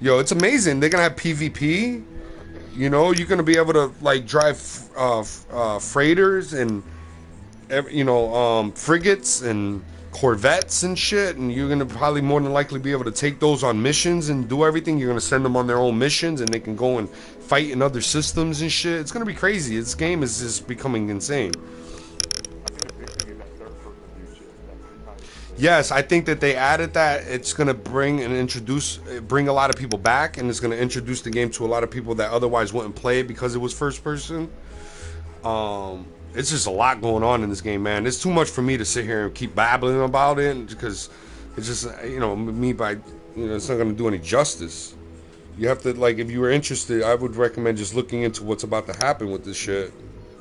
Yo, it's amazing. They're going to have PvP. You're going to be able to, like, drive freighters and, frigates and Corvettes and shit, and you're gonna probably more than likely be able to take those on missions and do everything. You're gonna send them on their own missions, and they can go and fight in other systems and shit. It's gonna be crazy. This game is just becoming insane. Yes, I think that they added that. It's gonna bring a lot of people back, and it's gonna introduce the game to a lot of people that otherwise wouldn't play it because it was first person. It's just a lot going on in this game, man. It's too much for me to sit here and keep babbling about it because it's just, it's not going to do any justice. You have to, like, if you were interested, I would recommend just looking into what's about to happen with this shit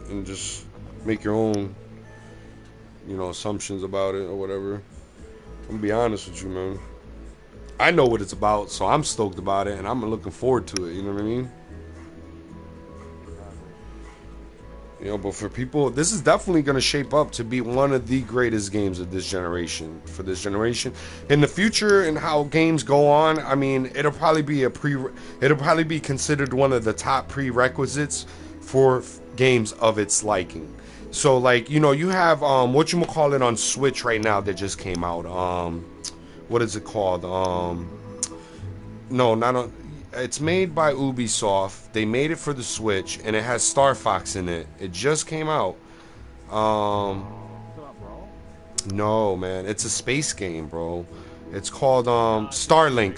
and just make your own, assumptions about it or whatever. I'm gonna be honest with you, man. I know what it's about, so I'm stoked about it, and I'm looking forward to it. You know what I mean? But for people, this is definitely going to shape up to be one of the greatest games of this generation. For this generation, in the future, and how games go on, I mean, it'll probably be considered one of the top prerequisites for games of its liking. So, like, you have whatchamacallit on Switch right now that just came out. What is it called? No, not on. It's made by Ubisoft. They made it for the Switch, and it has Star Fox in it. It just came out. No, man, it's a space game, bro. It's called Starlink.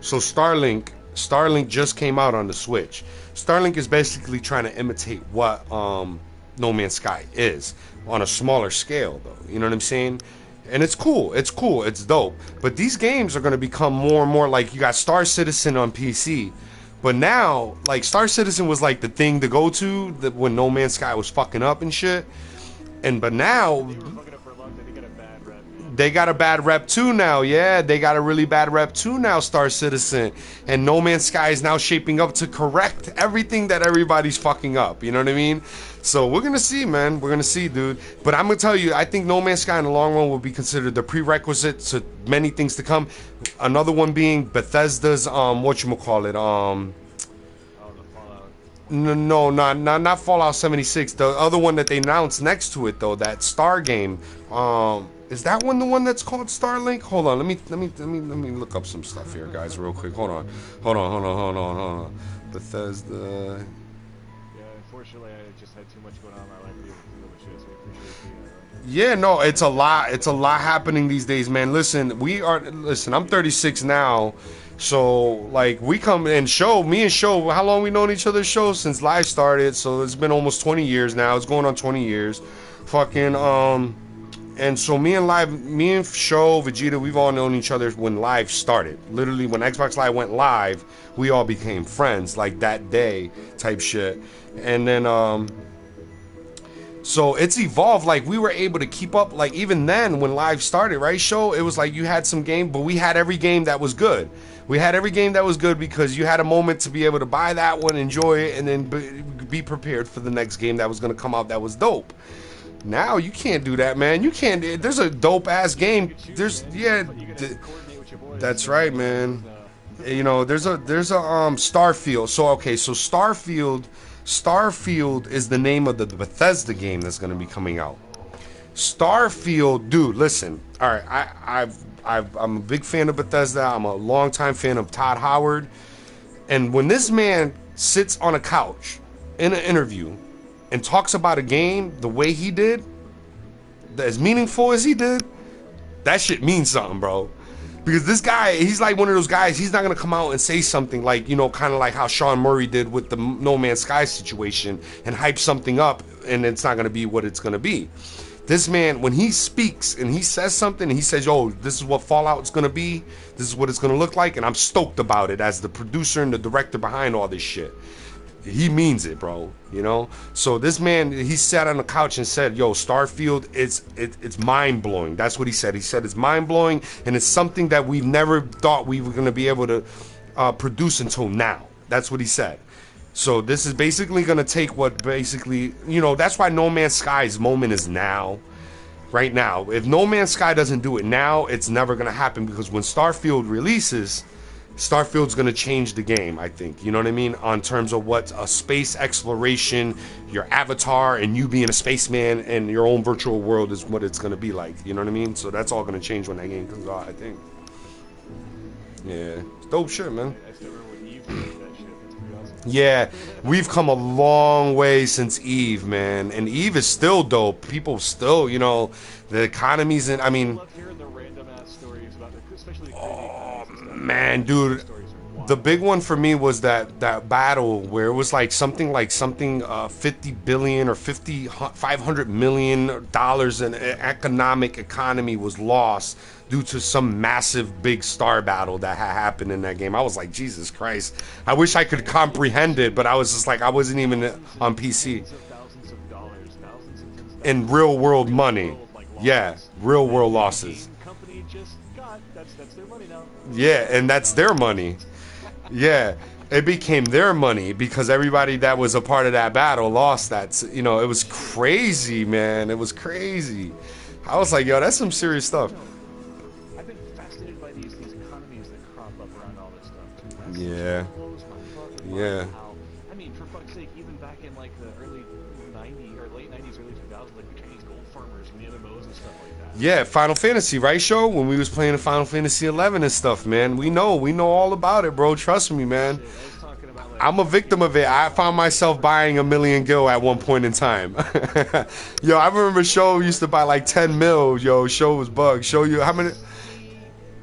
So Starlink just came out on the Switch. Starlink is basically trying to imitate what No Man's Sky is on a smaller scale, though. You know what I'm saying? And it's cool, it's dope. But these games are going to become more and more like, you got Star Citizen on PC. But now, like, Star Citizen was like the thing to go to when No Man's Sky was fucking up and shit. But now, they got a bad rep too now. Yeah, they got a really bad rep too now, Star Citizen. And No Man's Sky is now shaping up to correct everything that everybody's fucking up. You know what I mean? So we're going to see, man. We're going to see, dude. But I'm going to tell you, I think No Man's Sky in the long run will be considered the prerequisite to many things to come. Another one being Bethesda's, whatchamacallit, no, not Fallout 76. The other one that they announced next to it, though, that Star game, is that one the one that's called Starlink? Hold on, let me look up some stuff here, guys, real quick. Hold on. Bethesda. Yeah, unfortunately, I just had too much going on in my life to be able to deal with shit, so I appreciate the. Yeah, no, it's a lot happening these days, man. Listen, I'm 36 now. So, like, we come and me and Show, how long we known each other's show? Since Live started, so it's been almost 20 years now. It's going on 20 years. And so me and Show, Vegeta, we've all known each other when Live started. Literally, when Xbox Live went live, we all became friends, like that day type shit. And then, so it's evolved. Like, we were able to keep up, like, even then when Live started, right, Show? It was like you had some game, but we had every game that was good. We had every game that was good because you had a moment to be able to buy that one, enjoy it, and then be prepared for the next game that was going to come out that was dope. Now you can't do that, man. You can't. There's a dope ass game. That's right, man. There's a Starfield. So Starfield is the name of the Bethesda game that's going to be coming out. Starfield, dude, listen. All right, I'm a big fan of Bethesda. I'm a longtime fan of Todd Howard. And when this man sits on a couch in an interview and talks about a game the way he did, as meaningful as he did, that shit means something, bro. Because this guy, he's like one of those guys, he's not going to come out and say something like, kind of like how Sean Murray did with the No Man's Sky situation and hype something up and it's not going to be what it's going to be. This man, when he speaks and he says something and he says, yo, this is what Fallout's going to be, this is what it's going to look like, and I'm stoked about it as the producer and the director behind all this shit. He means it, bro, So this man, he sat on the couch and said, yo, Starfield, it's mind-blowing. That's what he said. He said it's mind-blowing, and it's something that we've never thought we were going to be able to produce until now. That's what he said. So this is basically going to take what basically, that's why No Man's Sky's moment is now. Right now. If No Man's Sky doesn't do it now, it's never going to happen, because when Starfield releases, Starfield's going to change the game, I think. You know what I mean? On terms of what a space exploration, your avatar, and you being a spaceman and your own virtual world is what it's going to be like. You know what I mean? So that's all going to change when that game comes out, I think. Yeah. It's dope shit, man. I still remember when Eve did that shit. That's pretty awesome. Yeah. We've come a long way since Eve, man. And Eve is still dope. People still, the economy's I love hearing the random ass stories about especially man, dude, The big one for me was that battle where it was like something 50 billion or 500 million dollars in economy was lost due to some massive big star battle that had happened in that game. I was like, Jesus Christ. I wish I could comprehend it, but I was just like, I wasn't even on PC. Thousands of dollars, thousands and tens of In real world money. Yeah, real world losses. company just got, that's their money now. Yeah, and that's their money. Yeah, it became their money because everybody that was a part of that battle lost that. You know, it was crazy, man. It was crazy. I was like, yo, that's some serious stuff. I've been fascinated by these economies that crop up around all this stuff. Too. Yeah. Blows my fucking mind Yeah. how, I mean, for fuck's sake, even back in like the early 90s or late 90s, early 2000s, like the Chinese gold farmers and the MMOs and stuff like that. Yeah, Final Fantasy, right, show? When we was playing the Final Fantasy 11 and stuff, man. We know all about it, bro. Trust me, man. I was talking about like, I'm a victim of it. I found myself buying 1 million gil at one point in time. Yo, I remember Show used to buy like 10 mil. Yo, Show was bugged. Show you how many...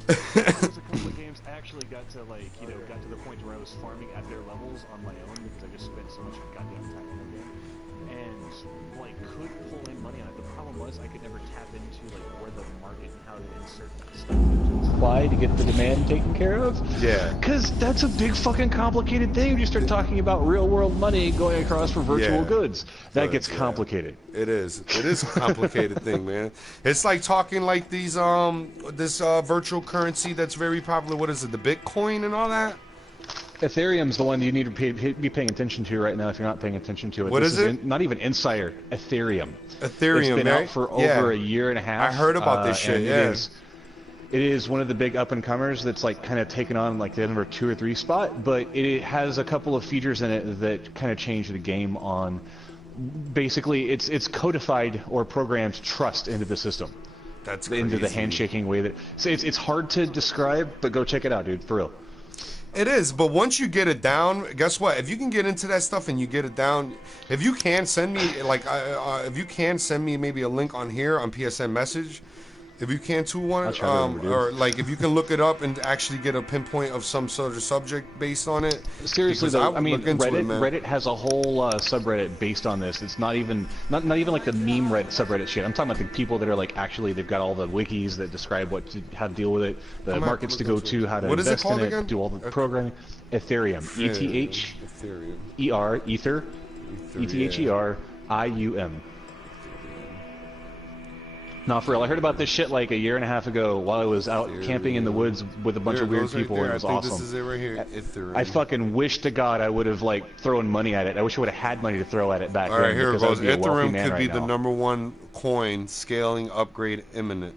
there's a couple of games I actually got to like, you know, got to the point where I was farming at their levels on my own because I just spent so much goddamn time in the game, and like could pull in money on it. The problem was I could never tap into like where the market and how to insert stuff into supply to get the demand taken care of. Yeah. Because that's a big fucking complicated thing when you start talking about real world money going across for virtual Yeah. goods. That gets Yeah. complicated. It is. It is a complicated thing, man. It's like talking like these this virtual currency that's very popular. What is it? The Bitcoin and all that? Ethereum's the one you need to be paying attention to right now if you're not paying attention to it. What is it? Not even Insider. Ethereum. Ethereum, It's been right? out for Yeah. over a year and a half. I heard about this shit, and yeah. It is one of the big up-and-comers that's like kind of taken on like the number 2 or 3 spot, but it has a couple of features in it that kind of change the game on. Basically, it's codified or programmed trust into the system. That's into the crazy. handshaking way that so it's hard to describe, but go check it out, dude, for real. It is, but once you get it down, guess what? If you can get into that stuff and you get it down, if you can send me like, if you can send me maybe a link on here on PSN message, if you can to one, I'll try to remember, dude. or like if you can look it up and actually get a pinpoint of some sort of subject based on it. Seriously because though, would I mean, look into Reddit, it, man. Reddit has a whole subreddit based on this. It's not even like the meme Reddit subreddit shit. I'm talking about the people that are like actually they've got all the wikis that describe how to deal with it, the markets to go to, how to What is it invest called in again? it, do all the programming. Ethereum, Ethereum. Ether, ETHERIUM. No, for real. I heard about this shit like a year and a half ago while I was out camping in the woods with a bunch of weird people, and it was I think awesome. this is it right here. Ethereum. I fucking wish to God I would have like thrown money at it. I wish I would have had money to throw at it back All then. right, here it because I would goes. be a wealthy Ethereum man could right be now. the #1 coin. Scaling upgrade imminent.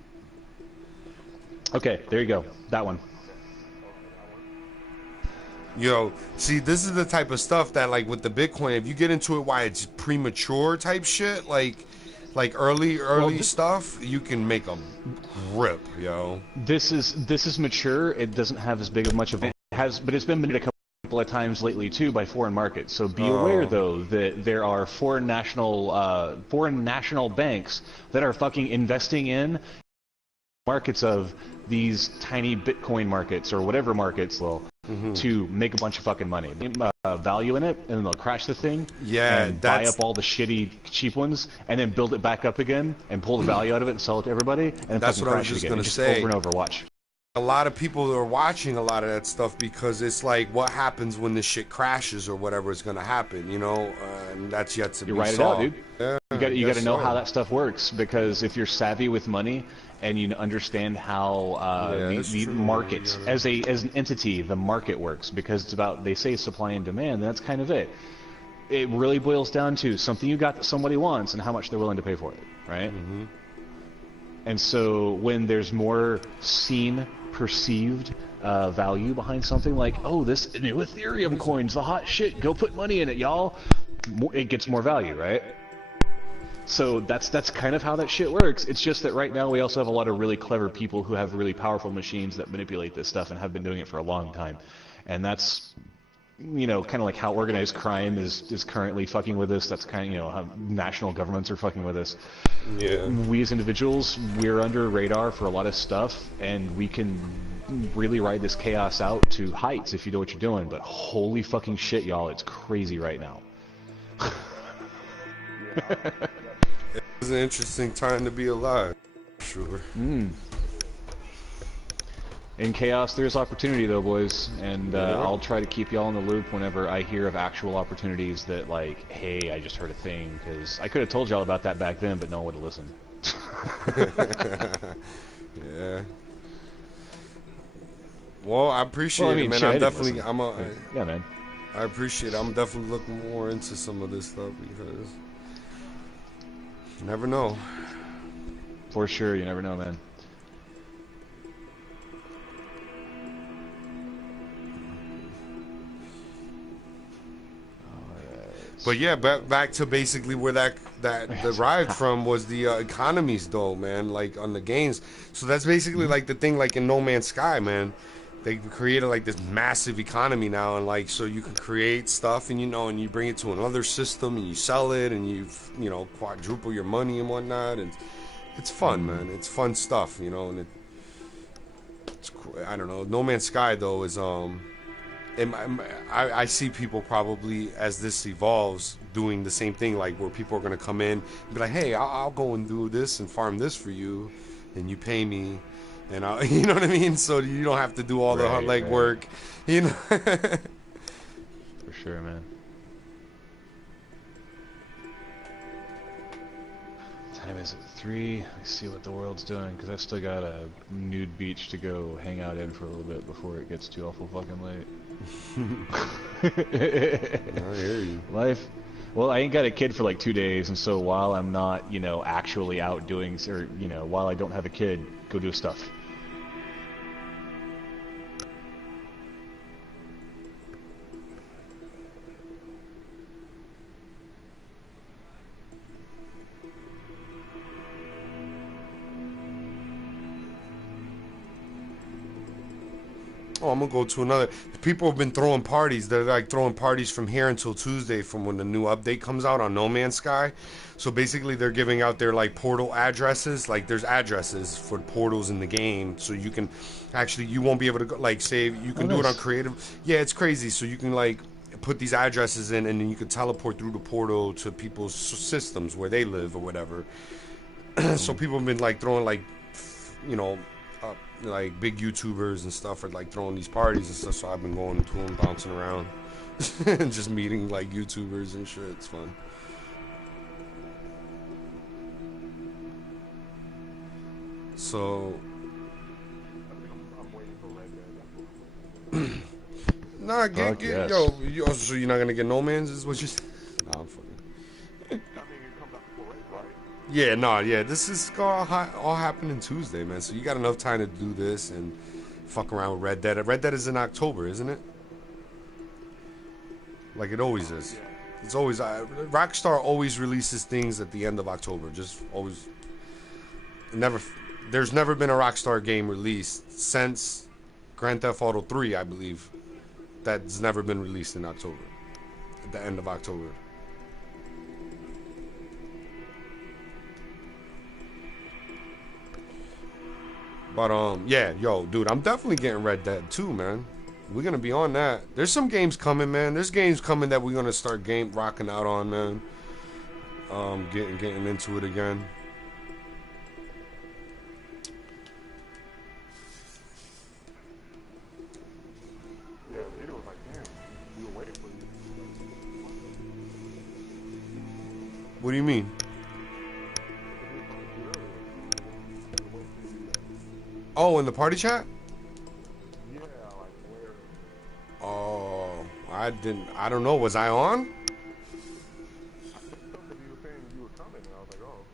Okay, there you go. That one. Yo, see, this is the type of stuff that, like, with the Bitcoin, if you get into it while it's premature type shit, like early stuff, you can make a rip, yo. This is mature. It doesn't have as big of much of it. But it's been minted a couple of times lately too by foreign markets. So be aware though that there are foreign national banks that are fucking investing in markets of these tiny Bitcoin markets or whatever markets to make a bunch of fucking money. Value in it, and then they'll crash the thing. Yeah, and buy that's- up all the shitty cheap ones, and then build it back up again, and pull the value out of it and sell it to everybody, and then That's fucking what I was crash it just again. gonna And just say. over and over. Watch. A lot of people are watching a lot of that stuff because it's like, what happens when this shit crashes or whatever is gonna happen, you know? And that's yet to be Write it saw. out, dude. Yeah, You got to know so. how that stuff works, because if you're savvy with money and you understand how that's the true. market Yeah. as an entity, the market works, because it's about, they say, supply and demand. And that's kind of it. It really boils down to something you got that somebody wants and how much they're willing to pay for it, right? Mm-hmm. And so when there's more perceived value behind something, like, oh, this new Ethereum coin's the hot shit, go put money in it, y'all, it gets more value, right? So that's kind of how that shit works. It's just that right now we also have a lot of really clever people who have really powerful machines that manipulate this stuff and have been doing it for a long time. And that's, you know, kind of like how organized crime is currently fucking with us. That's kind of, you know, how national governments are fucking with us. Yeah. We as individuals, we're under radar for a lot of stuff, and we can really ride this chaos out to heights if you know what you're doing. But holy fucking shit, y'all, it's crazy right now. It's an interesting time to be alive. Sure. In chaos, there's opportunity, though, boys, and I'll try to keep y'all in the loop whenever I hear of actual opportunities that, like, hey, I just heard a thing, because I could have told y'all about that back then, but no one would listen. Yeah. Well, I appreciate Well, I mean, it, man. shit, I'm I didn't definitely, listen. Yeah, man. I appreciate it. I'm definitely looking more into some of this stuff because you never know. For sure, you never know, man. But yeah, back to basically where that derived from was the economies, though, man. Like on the games, so that's basically like the thing, like in No Man's Sky, man. They created like this massive economy now, and like so you can create stuff, and and you bring it to another system, and you sell it, and you quadruple your money and whatnot, and it's fun, man. It's fun stuff, and it's I don't know. No Man's Sky though is I see people probably as this evolves doing the same thing, like where people are gonna come in and be like, hey, I'll go and do this and farm this for you, and you pay me, and you know what I mean, so you don't have to do all the legwork, For sure, man. Time is at 3. Let's see what the world's doing, because I've still got a nude beach to go hang out in for a little bit before it gets too awful fucking late. I hear you. Life. Well, I ain't got a kid for like 2 days, and so while I'm not, actually out doing, or, while I don't have a kid, go do stuff. Oh, I'm gonna go to another. People have been throwing parties. They're like throwing parties from here until Tuesday, from when the new update comes out on No Man's Sky. So basically, they're giving out their like portal addresses. Like there's addresses for portals in the game, so you can actually you won't be able to go, like say you can do it on creative. Yeah, it's crazy. So you can like put these addresses in, and then you can teleport through the portal to people's systems where they live or whatever. So people have been like throwing like like big YouTubers and stuff are like throwing these parties and stuff, so I've been going to them, bouncing around and just meeting like YouTubers and shit. It's fun. So nah, get yes. yo, so you're not gonna get No Man's is what you said? Nah, I'm fucking. Yeah, no, yeah. This is all happening Tuesday, man. So you got enough time to do this and fuck around with Red Dead. Red Dead is in October, isn't it? Like it always is. It's always Rockstar always releases things at the end of October. Just always. Never. There's never been a Rockstar game released since Grand Theft Auto 3, I believe. That's never been released in October. At the end of October. But yeah, yo, dude, I'm definitely getting Red Dead too, man. We're gonna be on that. There's some games coming, man. There's games coming that we're gonna start rocking out on, man. Getting into it again. What do you mean? Oh, in the party chat? Yeah, like where? Oh, I don't know. Was I on? I think something you were saying you were coming, and I was like, oh,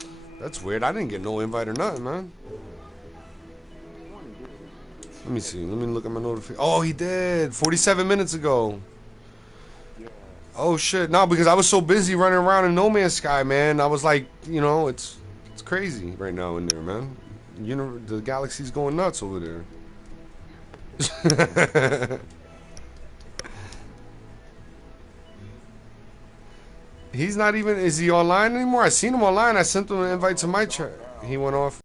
okay. That's weird. I didn't get no invite or nothing, man. Let me see. Let me look at my notification. Oh, he did. 47 minutes ago. Yeah. Oh, shit. No, because I was so busy running around in No Man's Sky, man. I was like, it's crazy right now in there, man. The galaxy's going nuts over there. He's not even. Is he online anymore? I seen him online. I sent him an invite to my chat. He went off.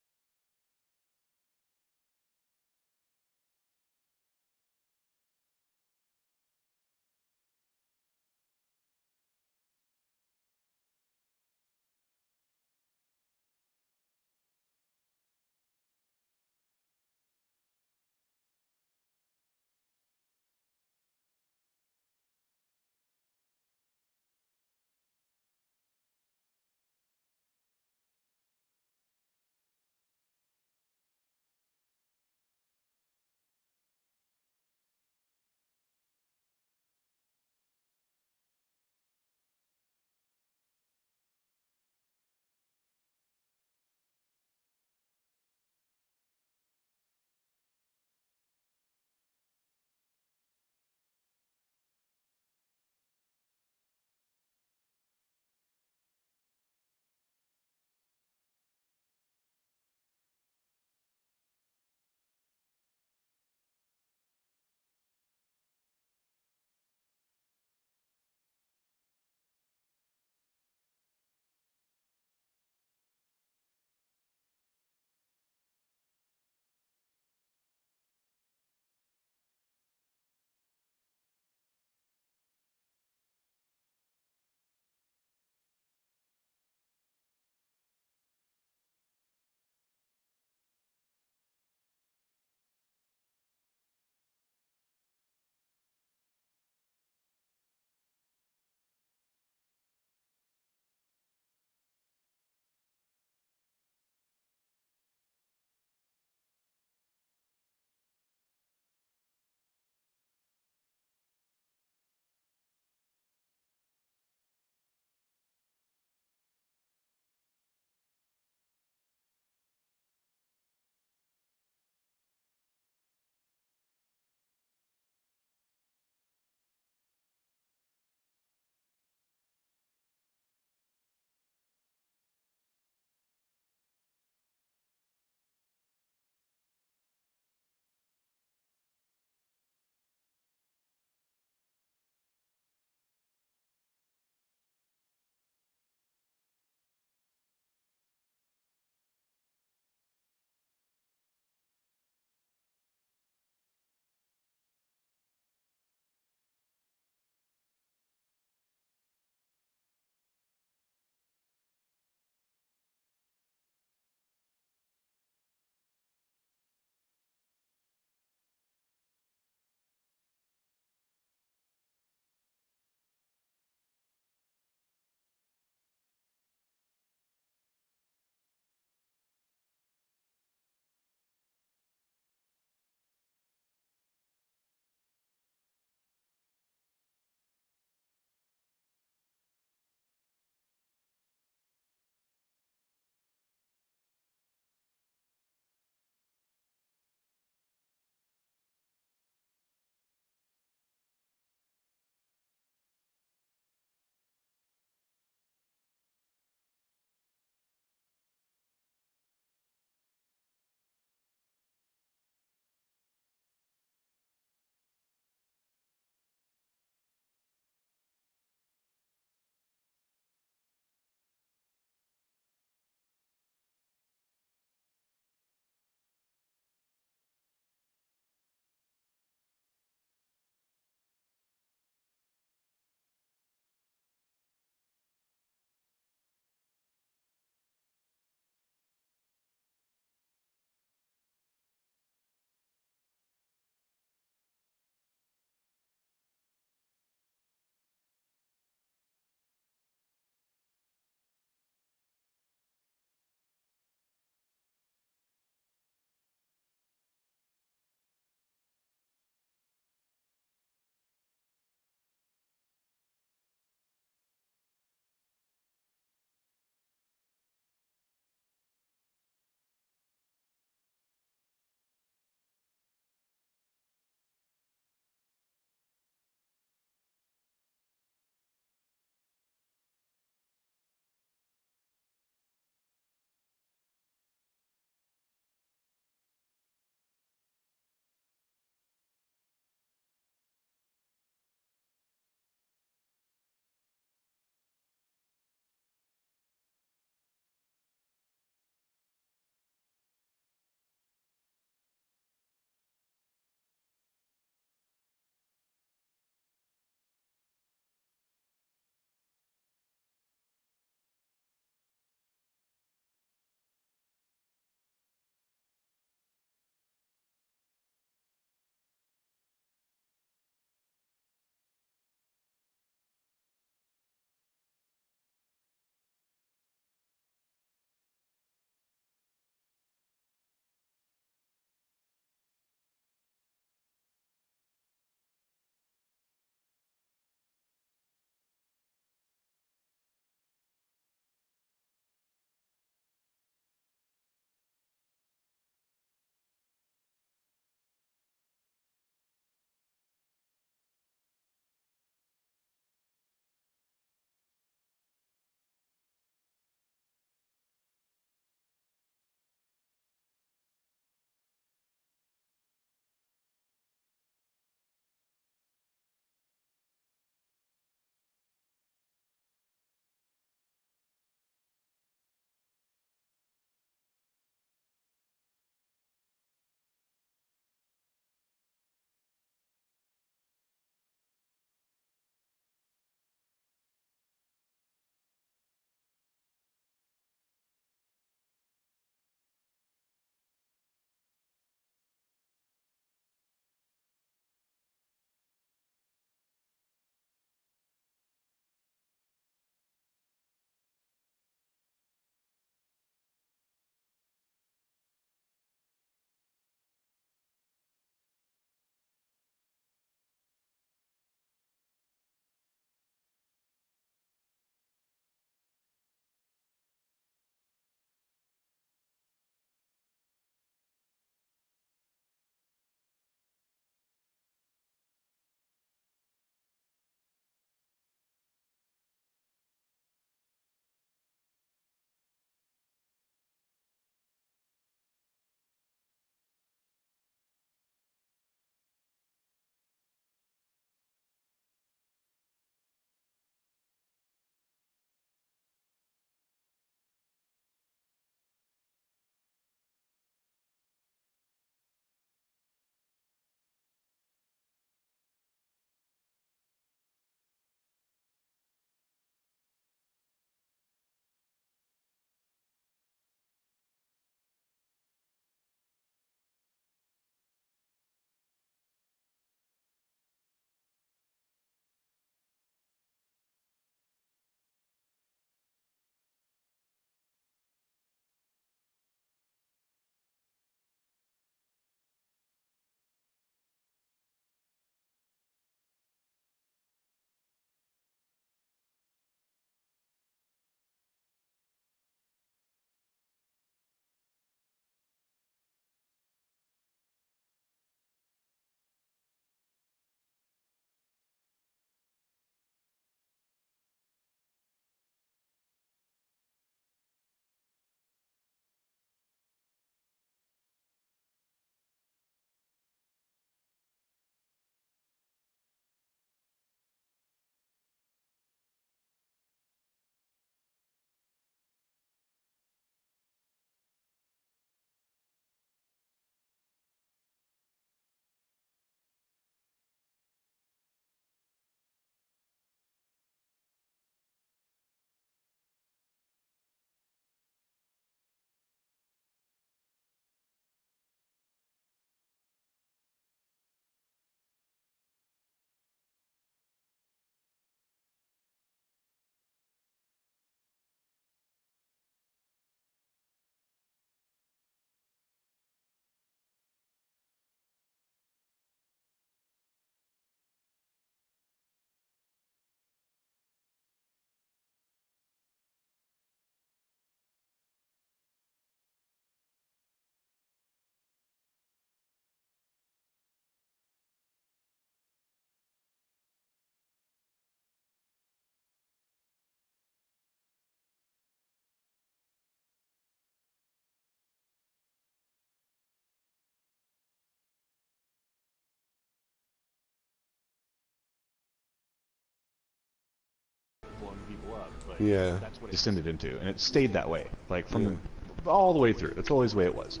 blowing people up. But Yeah. that's what it descended into, and it stayed that way, like from all the way through. That's always the way it was.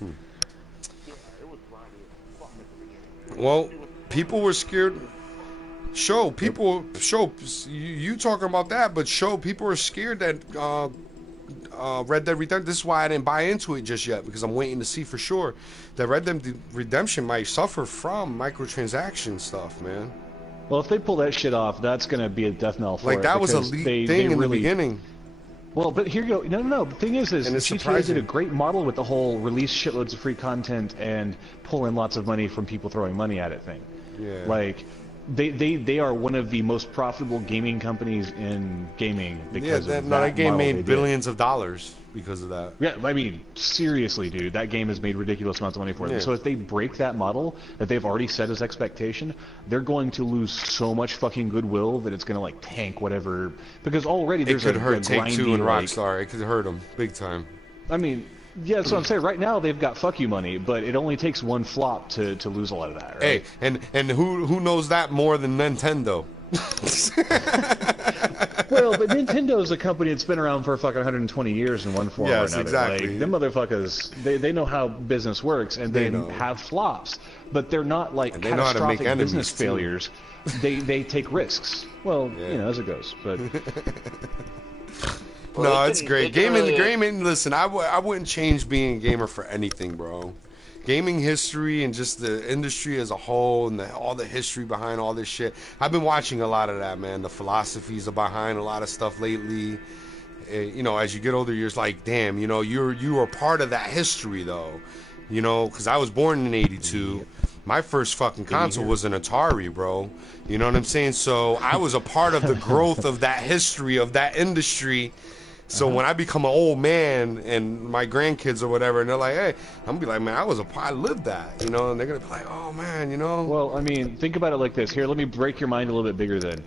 Yeah, it was grimy as fuck at the beginning. Well, people were scared. You talking about that, but people are scared that Red Dead Redemption. This is why I didn't buy into it just yet, because I'm waiting to see for sure that Red Dead Redemption might suffer from microtransaction stuff, man. Well, if they pull that shit off, that's going to be a death knell for Like it, that was a because lead thing in the beginning. Well, but here you go. No. The thing is And it's GTA surprising. did a great model with the whole release shitloads of free content and pull in lots of money from people throwing money at it thing. Yeah. Like, they are one of the most profitable gaming companies in gaming because of that game model they made did. billions of dollars because of that. Yeah, I mean, seriously, dude, that game has made ridiculous amounts of money for them. Yeah. So if they break that model that they've already set as expectation, they're going to lose so much fucking goodwill that it's going to, like, tank whatever. Because already It there's could a hurt Take-Two grindy, and like, Rockstar. It could hurt them big time. I mean, yeah, that's what I'm saying. Right now they've got fuck you money, but it only takes one flop to lose a lot of that, right? Hey, and who knows that more than Nintendo? Well, but Nintendo's a company that's been around for fucking 120 years in one form Yes, or another. exactly. Like, them motherfuckers, they know how business works, and they know. have flops, but they're not like And they know how to make catastrophic enemies, business too. failures. They take risks. Well, you know, as it goes. But No, it's great. Gaming. Listen, I wouldn't change being a gamer for anything, bro. Gaming history and just the industry as a whole and all the history behind all this shit. I've been watching a lot of that, man. The philosophies are behind a lot of stuff lately. You know, as you get older, you're just like, damn, you know, you are part of that history, though. You know, because I was born in '82. My first fucking console was an Atari, bro. You know what I'm saying? So I was a part of the growth of that history, of that industry. So when I become an old man and my grandkids or whatever, and they're like, hey, I'm gonna be like, man, I lived that, you know, and they're gonna be like, oh man, you know. well, I mean, think about it like this. Here, let me break your mind a little bit bigger then.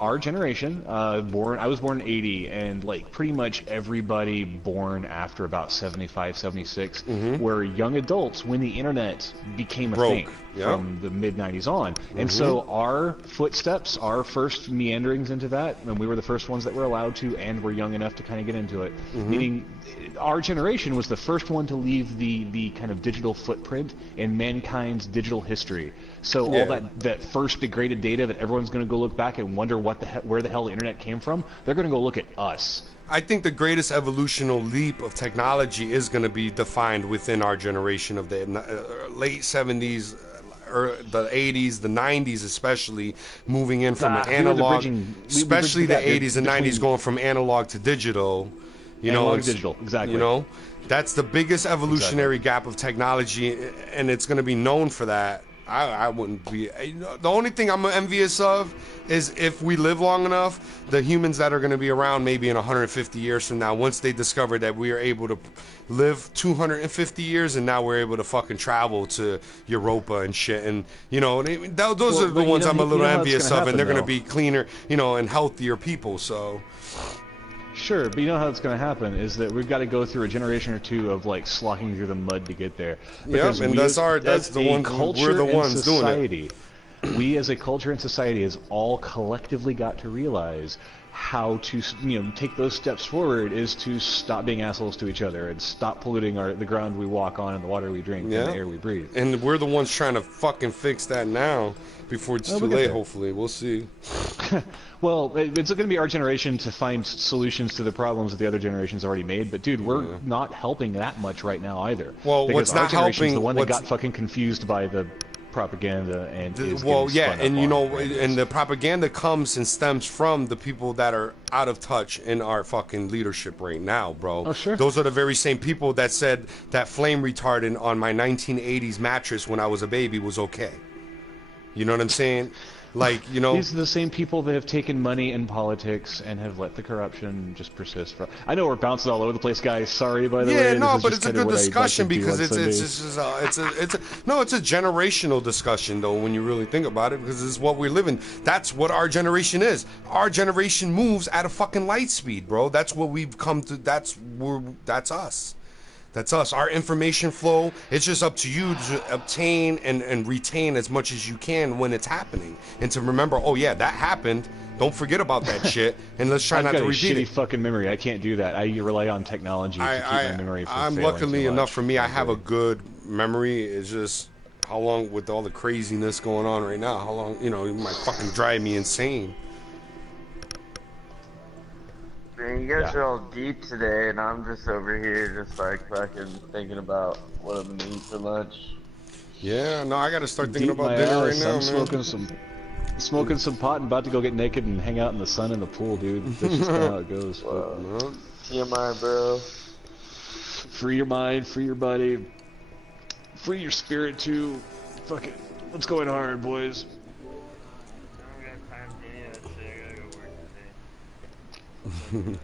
Our generation, I was born in 80, and like pretty much everybody born after about 75, 76, were young adults when the internet became a thing from the mid-90s on. And so our footsteps, our first meanderings into that, and we were the first ones that were allowed to, and were young enough to kind of get into it, meaning our generation was the first one to leave the kind of digital footprint in mankind's digital history. So all that first degraded data that everyone's going to go look back and wonder where the hell the internet came from, they're going to go look at us. I think the greatest evolutional leap of technology is going to be defined within our generation of the late 70s, or the 80s, the 90s especially, moving in from an analog, especially the 80s and 90s going from analog to digital. You know, Analog to digital, exactly. You know, that's the biggest evolutionary gap of technology, and it's going to be known for that. I wouldn't be. The only thing I'm envious of is if we live long enough, the humans that are going to be around maybe in 150 years from now, once they discover that we are able to live 250 years and now we're able to fucking travel to Europa and shit. And, you know, those are the ones I'm a little envious of, and they're going to be cleaner, you know, and healthier people, so... Sure, but you know how it's going to happen is that we've got to go through a generation or two of like slogging through the mud to get there. Yeah, and that's the ones, we're the ones doing it. We as a culture and society has all collectively got to realize how to, you know, take those steps forward is to stop being assholes to each other and stop polluting the ground we walk on and the water we drink and the air we breathe. And we're the ones trying to fucking fix that now before it's too late, hopefully. We'll see. Well, it's going to be our generation to find solutions to the problems that the other generations already made. But, dude, we're not helping that much right now either. Well, because what's our not generation's helping... the one that got fucking confused by the propaganda and and you know, and the propaganda comes and stems from the people that are out of touch in our fucking leadership right now, bro. Oh, sure. Those are the very same people that said that flame retardant on my 1980s mattress when I was a baby was okay. You know what I'm saying? Like, you know, these are the same people that have taken money in politics and have let the corruption just persist. I know we're bouncing all over the place, guys. Sorry, by the way. Yeah, no, but it's a good discussion because it's a generational discussion though when you really think about it, because it's what we're living. That's what our generation is. Our generation moves at a fucking light speed, bro. That's what we've come to. That's us. That's us. Our information flow, it's just up to you to obtain and retain as much as you can when it's happening. And to remember, oh yeah, that happened. Don't forget about that shit. And let's try not to repeat I've got a shitty it. fucking memory. I can't do that. I rely on technology to keep my memory from I'm failing luckily too much, enough for me, I have a frankly. good memory. It's just how long, with all the craziness going on right now, how long, you know, it might fucking drive me insane. Man, you guys Yeah. are all deep today, and I'm just over here, just like fucking thinking about what I'm gonna eat for lunch. Yeah, no, I gotta start thinking Deep about my dinner right ass. now, I'm man. smoking some pot and about to go get naked and hang out in the sun in the pool, dude. That's just kinda how it goes. Wow. TMI, bro. Free your mind, free your body, free your spirit too. Fuck it. Let's go in hard, boys. I don't got time for any of that shit. I gotta go work today.